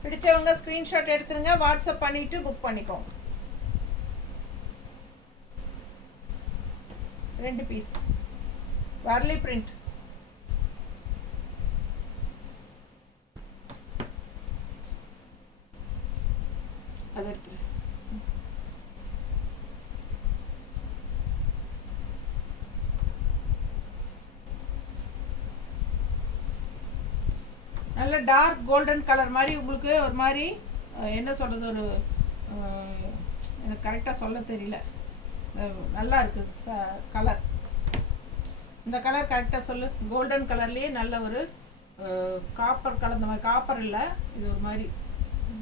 பிடிச்சவங்க ஸ்க்ரீன்ஷாட் எடுத்துருங்க, வாட்ஸ்அப் பண்ணிட்டு புக் பண்ணிக்கோங்க. 2 பீஸ் வர்லி பிரிண்ட். அதை எடுத்துரு. நல்ல டார்க் கோல்டன் கலர் மாதிரி உங்களுக்கு ஒரு மாதிரி என்ன சொல்கிறது, ஒரு எனக்கு கரெக்டாக சொல்ல தெரியல. நல்லா இருக்குது கலர். இந்த கலர் கரெக்டாக சொல்லு. கோல்டன் கலர்லேயே நல்ல ஒரு காப்பர் கலந்த மாதிரி. காப்பர் இல்லை, இது ஒரு மாதிரி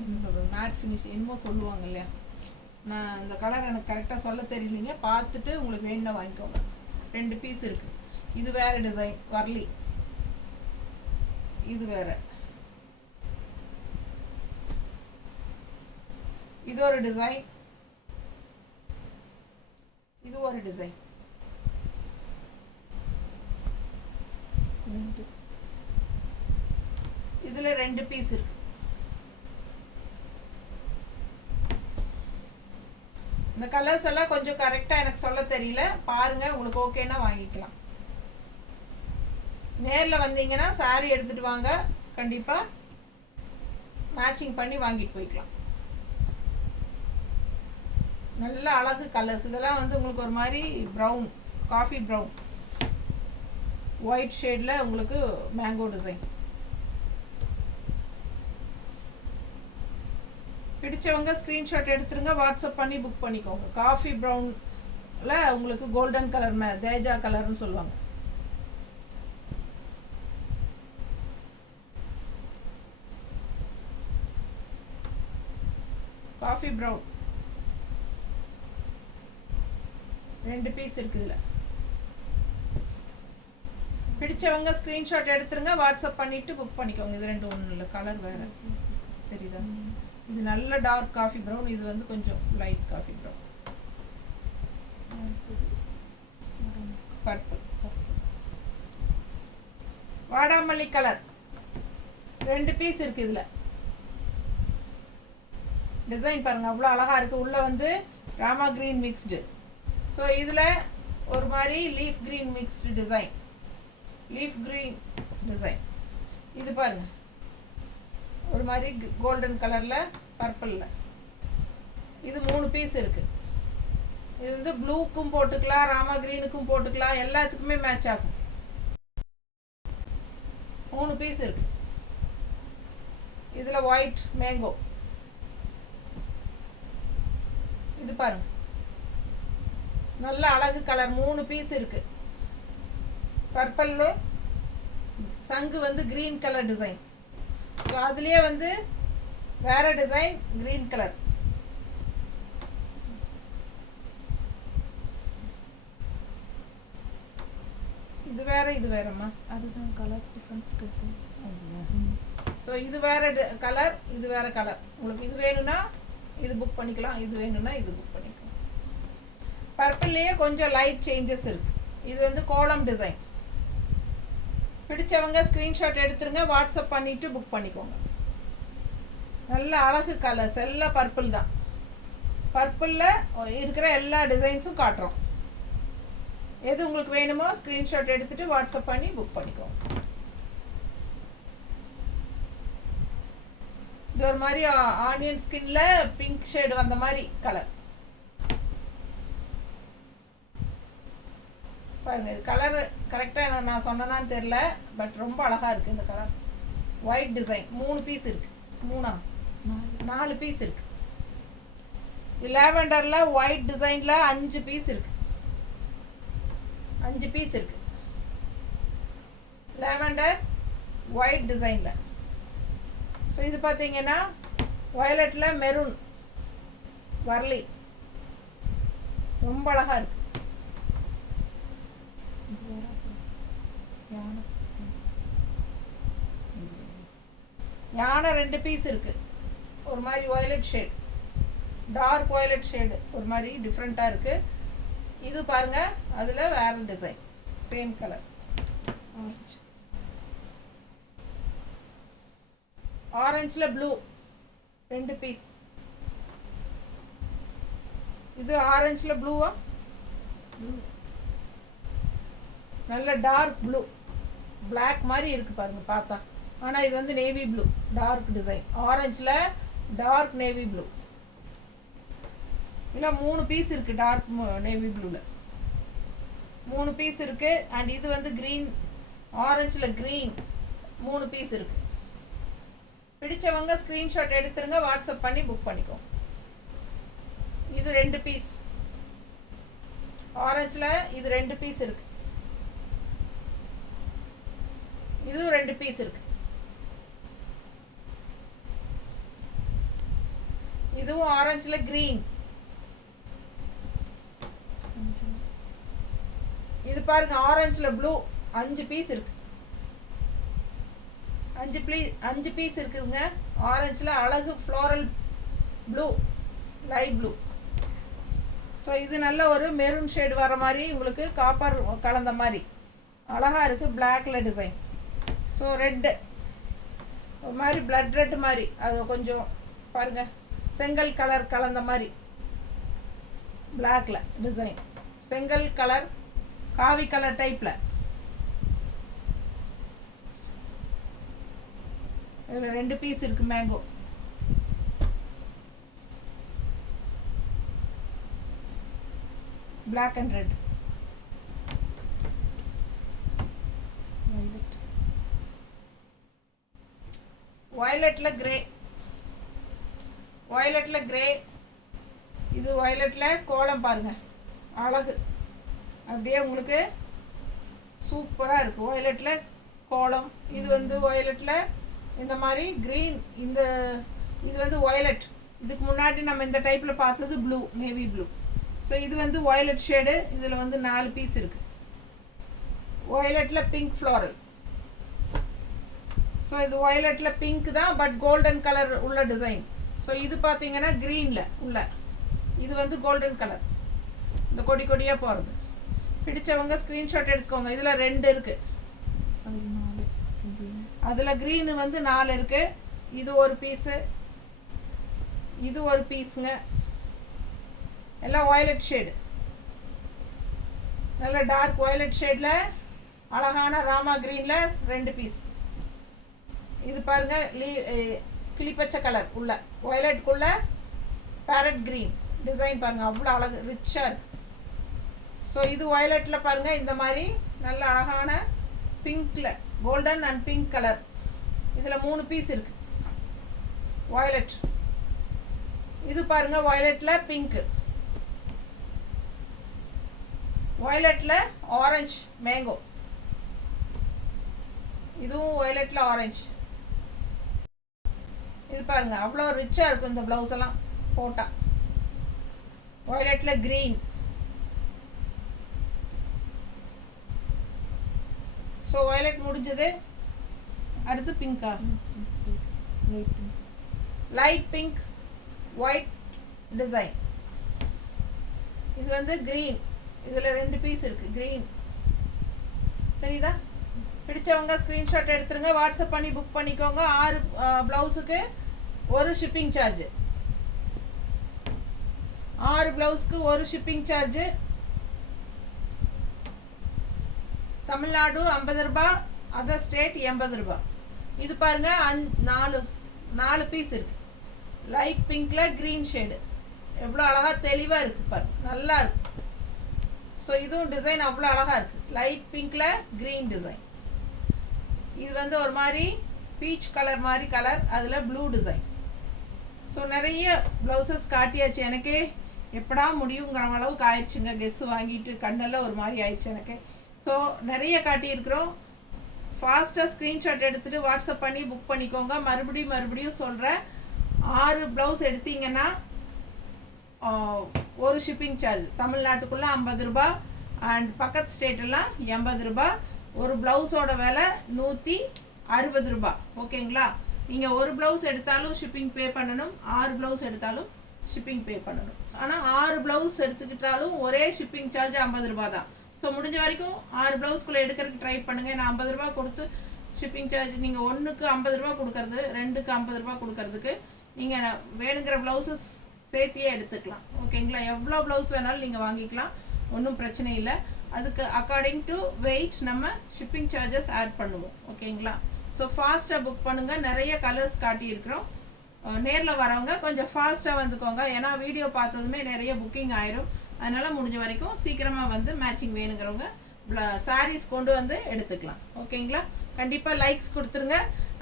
என்ன சொல்கிறது, மேட் ஃபினிஷ் என்னமோ சொல்லுவாங்க இல்லையா. நான் இந்த கலர் எனக்கு கரெக்டாக சொல்ல தெரியலைங்க. பார்த்துட்டு உங்களுக்கு வேணும்னா வாங்கிக்கோங்க. 2 பீஸ் இருக்குது. இது வேறு டிசைன் வரலி, இது வேறு. இது ஒரு டிசைன், இது ஒரு டிசைன். இதுல 2 பீஸ் இருக்கு. இந்த கலர்ஸ் எல்லாம் கொஞ்சம் கரெக்டா எனக்கு சொல்ல தெரியல. பாருங்க, உங்களுக்கு ஓகேனா வாங்கிக்கலாம். நேர்ல வந்தீங்கன்னா saree எடுத்துட்டு வாங்க, கண்டிப்பா மேட்சிங் பண்ணி வாங்கிட்டு போய்க்கலாம். நல்ல அழகு கலர்ஸ். இதெல்லாம் வந்து உங்களுக்கு ஒரு மாதிரி ப்ரௌன், காஃபி ப்ரௌன், ஒயிட் ஷேடில் உங்களுக்கு மேங்கோ டிசைன். பிடிச்சவங்க ஸ்க்ரீன்ஷாட் எடுத்துருங்க, வாட்ஸ்அப் பண்ணி புக் பண்ணிக்கோங்க. காஃபி ப்ரௌனில் உங்களுக்கு கோல்டன் கலர், தேஜா கலர்னு சொல்லுவாங்க. காஃபி ப்ரௌன் 2 பீஸ் இருக்குது. இதில் பிடிச்சவங்க ஸ்க்ரீன்ஷாட் எடுத்துருங்க, வாட்ஸ்அப் பண்ணிவிட்டு புக் பண்ணிக்கோங்க. இது 2 ஒன்றும் இல்லை, கலர் வேறு தெரியுதா. இது நல்ல டார்க் காஃபி ப்ரௌன், இது வந்து கொஞ்சம் லைட் காஃபி ப்ரௌன். பர்பிள், வாடாமல்லி கலர் 2 பீஸ் இருக்குது. இதில் டிசைன் பாருங்கள், அவ்வளோ அழகாக இருக்குது. உள்ளே வந்து ராமா க்ரீன் மிக்ஸ்டு. ஸோ இதில் ஒரு மாதிரி leaf green mixed design, leaf green design. இது பாருங்கள், ஒரு மாதிரி கோல்டன் கலரில் பர்பிளில். இது 3 பீஸ் இருக்குது. இது வந்து ப்ளூக்கும் போட்டுக்கலாம், ராமா க்ரீனுக்கும் போட்டுக்கலாம், எல்லாத்துக்குமே மேட்ச் ஆகும். 3 பீஸ் இருக்குது. இதில் ஒயிட் மேங்கோ. இது பாருங்க, நல்ல அழகு கலர். 3 பீஸ் இருக்கு. பர்பிள்ல சங்கு வந்து கிரீன் கலர் டிசைன். ஸோ அதுலேயே வந்து வேற டிசைன் கிரீன் கலர். இது வேற, இது வேறம்மா. அதுதான் கலர் டிஃபரன்ஸ் கொடுத்து. ஸோ இது வேற கலர், இது வேற கலர். உங்களுக்கு இது வேணும்னா இது புக் பண்ணிக்கலாம், இது வேணும்னா இது புக் பண்ணிக்கலாம். பர்பிள்லேயே கொஞ்சம் லைட் சேஞ்சஸ் இருக்கு. இது வந்து கோலம் டிசைன். பிடிச்சவங்க ஸ்க்ரீன்ஷாட் எடுத்துருங்க, வாட்ஸ்அப் பண்ணிட்டு புக் பண்ணிக்கோங்க. நல்ல அழகு கலர்ஸ், எல்லாம் பர்பிள் தான். பர்பிளில் இருக்கிற எல்லா டிசைன்ஸும் காட்டுறோம். எது உங்களுக்கு வேணுமோ ஸ்க்ரீன்ஷாட் எடுத்துட்டு வாட்ஸ்அப் பண்ணி புக் பண்ணிக்கோங்க. இது ஒரு மாதிரி ஆனியன் ஸ்கின்ல பிங்க் ஷேடு வந்த மாதிரி கலர் பாருங்க. இது கலர் கரெக்டாக நான் சொன்னேன்னு தெரியல, பட் ரொம்ப அழகா இருக்கு இந்த கலர். ஒயிட் டிசைன் 3 பீஸ் இருக்கு. 4 பீஸ் இருக்கு. லாவெண்டர்ல ஒயிட் டிசைன்ல 5 பீஸ் இருக்கு. 5 பீஸ் இருக்கு. லாவெண்டர் ஒயிட் டிசைன்ல. ஸோ இது பார்த்தீங்கன்னா வயலட்ல மெரூன் வரலி, ரொம்ப அழகா இருக்கு. யானை 2 பீஸ் இருக்கு. ஒரு மாதிரி violet shade, dark violet shade, ஒரு மாதிரி டிஃப்ரெண்ட்டாக இருக்கு. இது பாருங்க, அதில் வேற டிசைன், சேம் கலர். ஆரஞ்சில் ப்ளூ 2 பீஸ். இது ஆரஞ்சில் ப்ளூவா, நல்ல டார்க் ப்ளூ, பிளாக் மாதிரி இருக்கு பாருங்க பார்த்தா. ஆனால் இது வந்து நேவி ப்ளூ, டார்க் டிசைன். ஆரஞ்சில் டார்க் நேவி ப்ளூ. இல்லை 3 பீஸ் இருக்கு. டார்க் நேவி ப்ளூவில் 3 பீஸ் இருக்கு. அண்ட் இது வந்து க்ரீன், ஆரஞ்சில் க்ரீன் 3 பீஸ் இருக்கு. பிடிச்சவங்க ஸ்க்ரீன்ஷாட் எடுத்துருங்க, வாட்ஸ்அப் பண்ணி புக் பண்ணிக்கோ. இது 2 பீஸ். ஆரஞ்சில் இது 2 பீஸ் இருக்கு. இதுவும் 2 பீஸ் இருக்கு. இதுவும் ஆரஞ்சில் கிரீன். இது பாருங்க ஆரஞ்சில் ப்ளூ 5 பீஸ் இருக்கு. 5 பீஸ் இருக்குதுங்க. ஆரஞ்சில் அழகு floral blue, light blue. So இது நல்ல ஒரு மெரூன் ஷேடு வர மாதிரி உங்களுக்கு காப்பர் கலந்த மாதிரி அழகாக இருக்குது. பிளாக்ல டிசைன். ஸோ ரெட்டு ஒரு மாதிரி பிளட் ரெட் மாதிரி, அது கொஞ்சம் பாருங்க செங்கல் கலர் கலந்த மாதிரி பிளாக்ல டிசைன். செங்கல் கலர் காவி கலர் டைப்ல. இதில் 2 பீஸ் இருக்கு. Mango black and red. வயலட்ல கிரே. வயலட்ல கிரே. இது வயலட்ல கோலம் பாருங்க அழகு, அப்படியே உங்களுக்கு சூப்பராக இருக்குது. வயலட்ல கோலம். இது வந்து வயலட்ல இந்த மாதிரி க்ரீன். இது வந்து வயலட். இதுக்கு முன்னாடி நம்ம இந்த டைப்பில் பார்த்தது ப்ளூ, நேவி ப்ளூ. ஸோ இது வந்து வயலட் ஷேடு. இதில் வந்து 4 பீஸ் இருக்குது. வயலட்ல பிங்க் ஃப்ளோரல். ஸோ இது வயலட்ல பிங்க் தான், பட் கோல்டன் கலர் உள்ள டிசைன். ஸோ இது பார்த்தீங்கன்னா க்ரீனில் உள்ள. இது வந்து கோல்டன் கலர், இந்த கொடி கொடியாக போகிறது. பிடிச்சவங்க ஸ்க்ரீன்ஷாட் எடுத்துக்கோங்க. இதில் 2 இருக்குது. அதில் க்ரீனு வந்து 4 இருக்குது. இது ஒரு பீஸு, இது ஒரு பீஸுங்க. எல்லாம் வயலட் ஷேடு, நல்ல டார்க் வயலட் ஷேடில் அழகான ராமா க்ரீனில் 2 பீஸ். இது பாருங்க கிளிப்பச்சை கலர் உள்ள வயலட்குள்ள பேரட் க்ரீன் டிசைன் பாருங்க, அவ்வளோ அழகு ரிச்சாக இருக்கு. ஸோ இது வயலட்டில் பாருங்க இந்த மாதிரி நல்ல அழகான பிங்க்ல கோல்டன் அண்ட் பிங்க் கலர். இதில் 3 பீஸ் இருக்கு. வயலட். இது பாருங்க வயலட்ல பிங்க். வயலட்ல ஆரஞ்சு மேங்கோ. இதுவும் வயலட்ல ஆரஞ்சு. இது பாருங்க அவ்வளோ ரிச்சாக இருக்கும் இந்த ப்ளவுஸ் எல்லாம் போட்டால். வயலட்ல கிரீன். ஸோ வயலட் முடிஞ்சது. அடுத்து பிங்கா, லைட் பிங்க் ஒயிட் டிசைன். இது வந்து கிரீன். இதில் 2 பீஸ் இருக்குது. கிரீன் தெரியுதா? பிடிச்சவங்க ஸ்க்ரீன்ஷாட் எடுத்துருங்க, வாட்ஸ்அப் பண்ணி புக் பண்ணிக்கோங்க. 6 ப்ளவுஸுக்கு 1 shipping charge. 6 ப்ளவுஸ்க்கு 1 shipping charge. Tamil Nadu 50 ரூபாய், அதர் ஸ்டேட் 80 ரூபாய். இது பாருங்க 4 பீஸ் இருக்கு. லைட் பிங்க்ல கிரீன் ஷேடு எவ்வளோ அழகா தெளிவாக இருக்கு பாருங்க, நல்லா இருக்கு. ஸோ இதுவும் டிசைன் அவ்வளோ அழகா இருக்கு. லைட் பிங்க்ல கிரீன் டிசைன். இது வந்து ஒரு மாதிரி பீச் கலர் மாதிரி கலர், அதில் ப்ளூ டிசைன். ஸோ நிறைய ப்ளவுசஸ் காட்டியாச்சு. எனக்கே எப்படா முடியுங்கிற அளவுக்கு ஆயிடுச்சுங்க. கெஸ்ஸு வாங்கிட்டு கண்ணெல்லாம் ஒரு மாதிரி ஆயிடுச்சு எனக்கு. ஸோ நிறைய காட்டியிருக்கிறோம். ஃபாஸ்ட்டாக ஸ்க்ரீன்ஷாட் எடுத்துகிட்டு வாட்ஸ்அப் பண்ணி புக் பண்ணிக்கோங்க. மறுபடியும் சொல்கிறேன், 6 ப்ளவுஸ் எடுத்தீங்கன்னா 1 ஷிப்பிங் சார்ஜ். தமிழ்நாட்டுக்குள்ளே 50 ரூபாய் அண்ட் பக்கத்து ஸ்டேட்டெல்லாம் 80 ரூபாய். ஒரு ப்ளவுஸோட விலை 160 ரூபாய். ஓகேங்களா? நீங்கள் 1 ப்ளவுஸ் எடுத்தாலும் ஷிப்பிங் பே பண்ணணும், 6 ப்ளவுஸ் எடுத்தாலும் ஷிப்பிங் பே பண்ணணும். ஆனால் 6 ப்ளவுஸ் எடுத்துக்கிட்டாலும் ஒரே ஷிப்பிங் சார்ஜ் 50 ரூபாய் தான். ஸோ முடிஞ்ச வரைக்கும் 6 ப்ளவுஸ்குள்ளே எடுக்கிறதுக்கு ட்ரை பண்ணுங்கள். நான் 50 ரூபா கொடுத்து ஷிப்பிங் சார்ஜ், நீங்கள் 1க்கு 50 ரூபா கொடுக்கறது, 2க்கு 50 ரூபா கொடுக்கறதுக்கு நீங்கள் வேணுங்கிற ப்ளவுஸஸ் சேர்த்தியே எடுத்துக்கலாம். ஓகேங்களா? எவ்வளோ ப்ளவுஸ் வேணாலும் நீங்கள் வாங்கிக்கலாம், ஒன்றும் பிரச்சனை இல்லை. அதுக்கு அக்கார்டிங் டு வெயிட் நம்ம ஷிப்பிங் சார்ஜஸ் ஆட் பண்ணுவோம். ஓகேங்களா? ஸோ ஃபாஸ்ட்டாக புக் பண்ணுங்கள். நிறைய கலர்ஸ் காட்டியிருக்கிறோம். நேரில் வரவங்க கொஞ்சம் ஃபாஸ்ட்டாக வந்துக்கோங்க, ஏன்னா வீடியோ பார்த்ததுமே நிறைய புக்கிங் ஆயிரும். அதனால் முடிஞ்ச வரைக்கும் சீக்கிரமாக வந்து மேட்சிங் வேணுங்கிறவங்க சாரீஸ் கொண்டு வந்து எடுத்துக்கலாம். ஓகேங்களா? கண்டிப்பாக லைக்ஸ் கொடுத்துருங்க.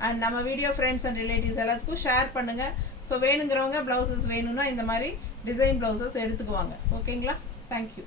அண்ட் நம்ம வீடியோ ஃப்ரெண்ட்ஸ் அண்ட் ரிலேட்டிவ்ஸ் எல்லாத்துக்கும் ஷேர் பண்ணுங்கள். ஸோ வேணுங்கிறவங்க ப்ளவுசஸ் வேணும்னா இந்த மாதிரி டிசைன் ப்ளவுசஸ் எடுத்துக்குவாங்க. ஓகேங்களா? தேங்க்யூ.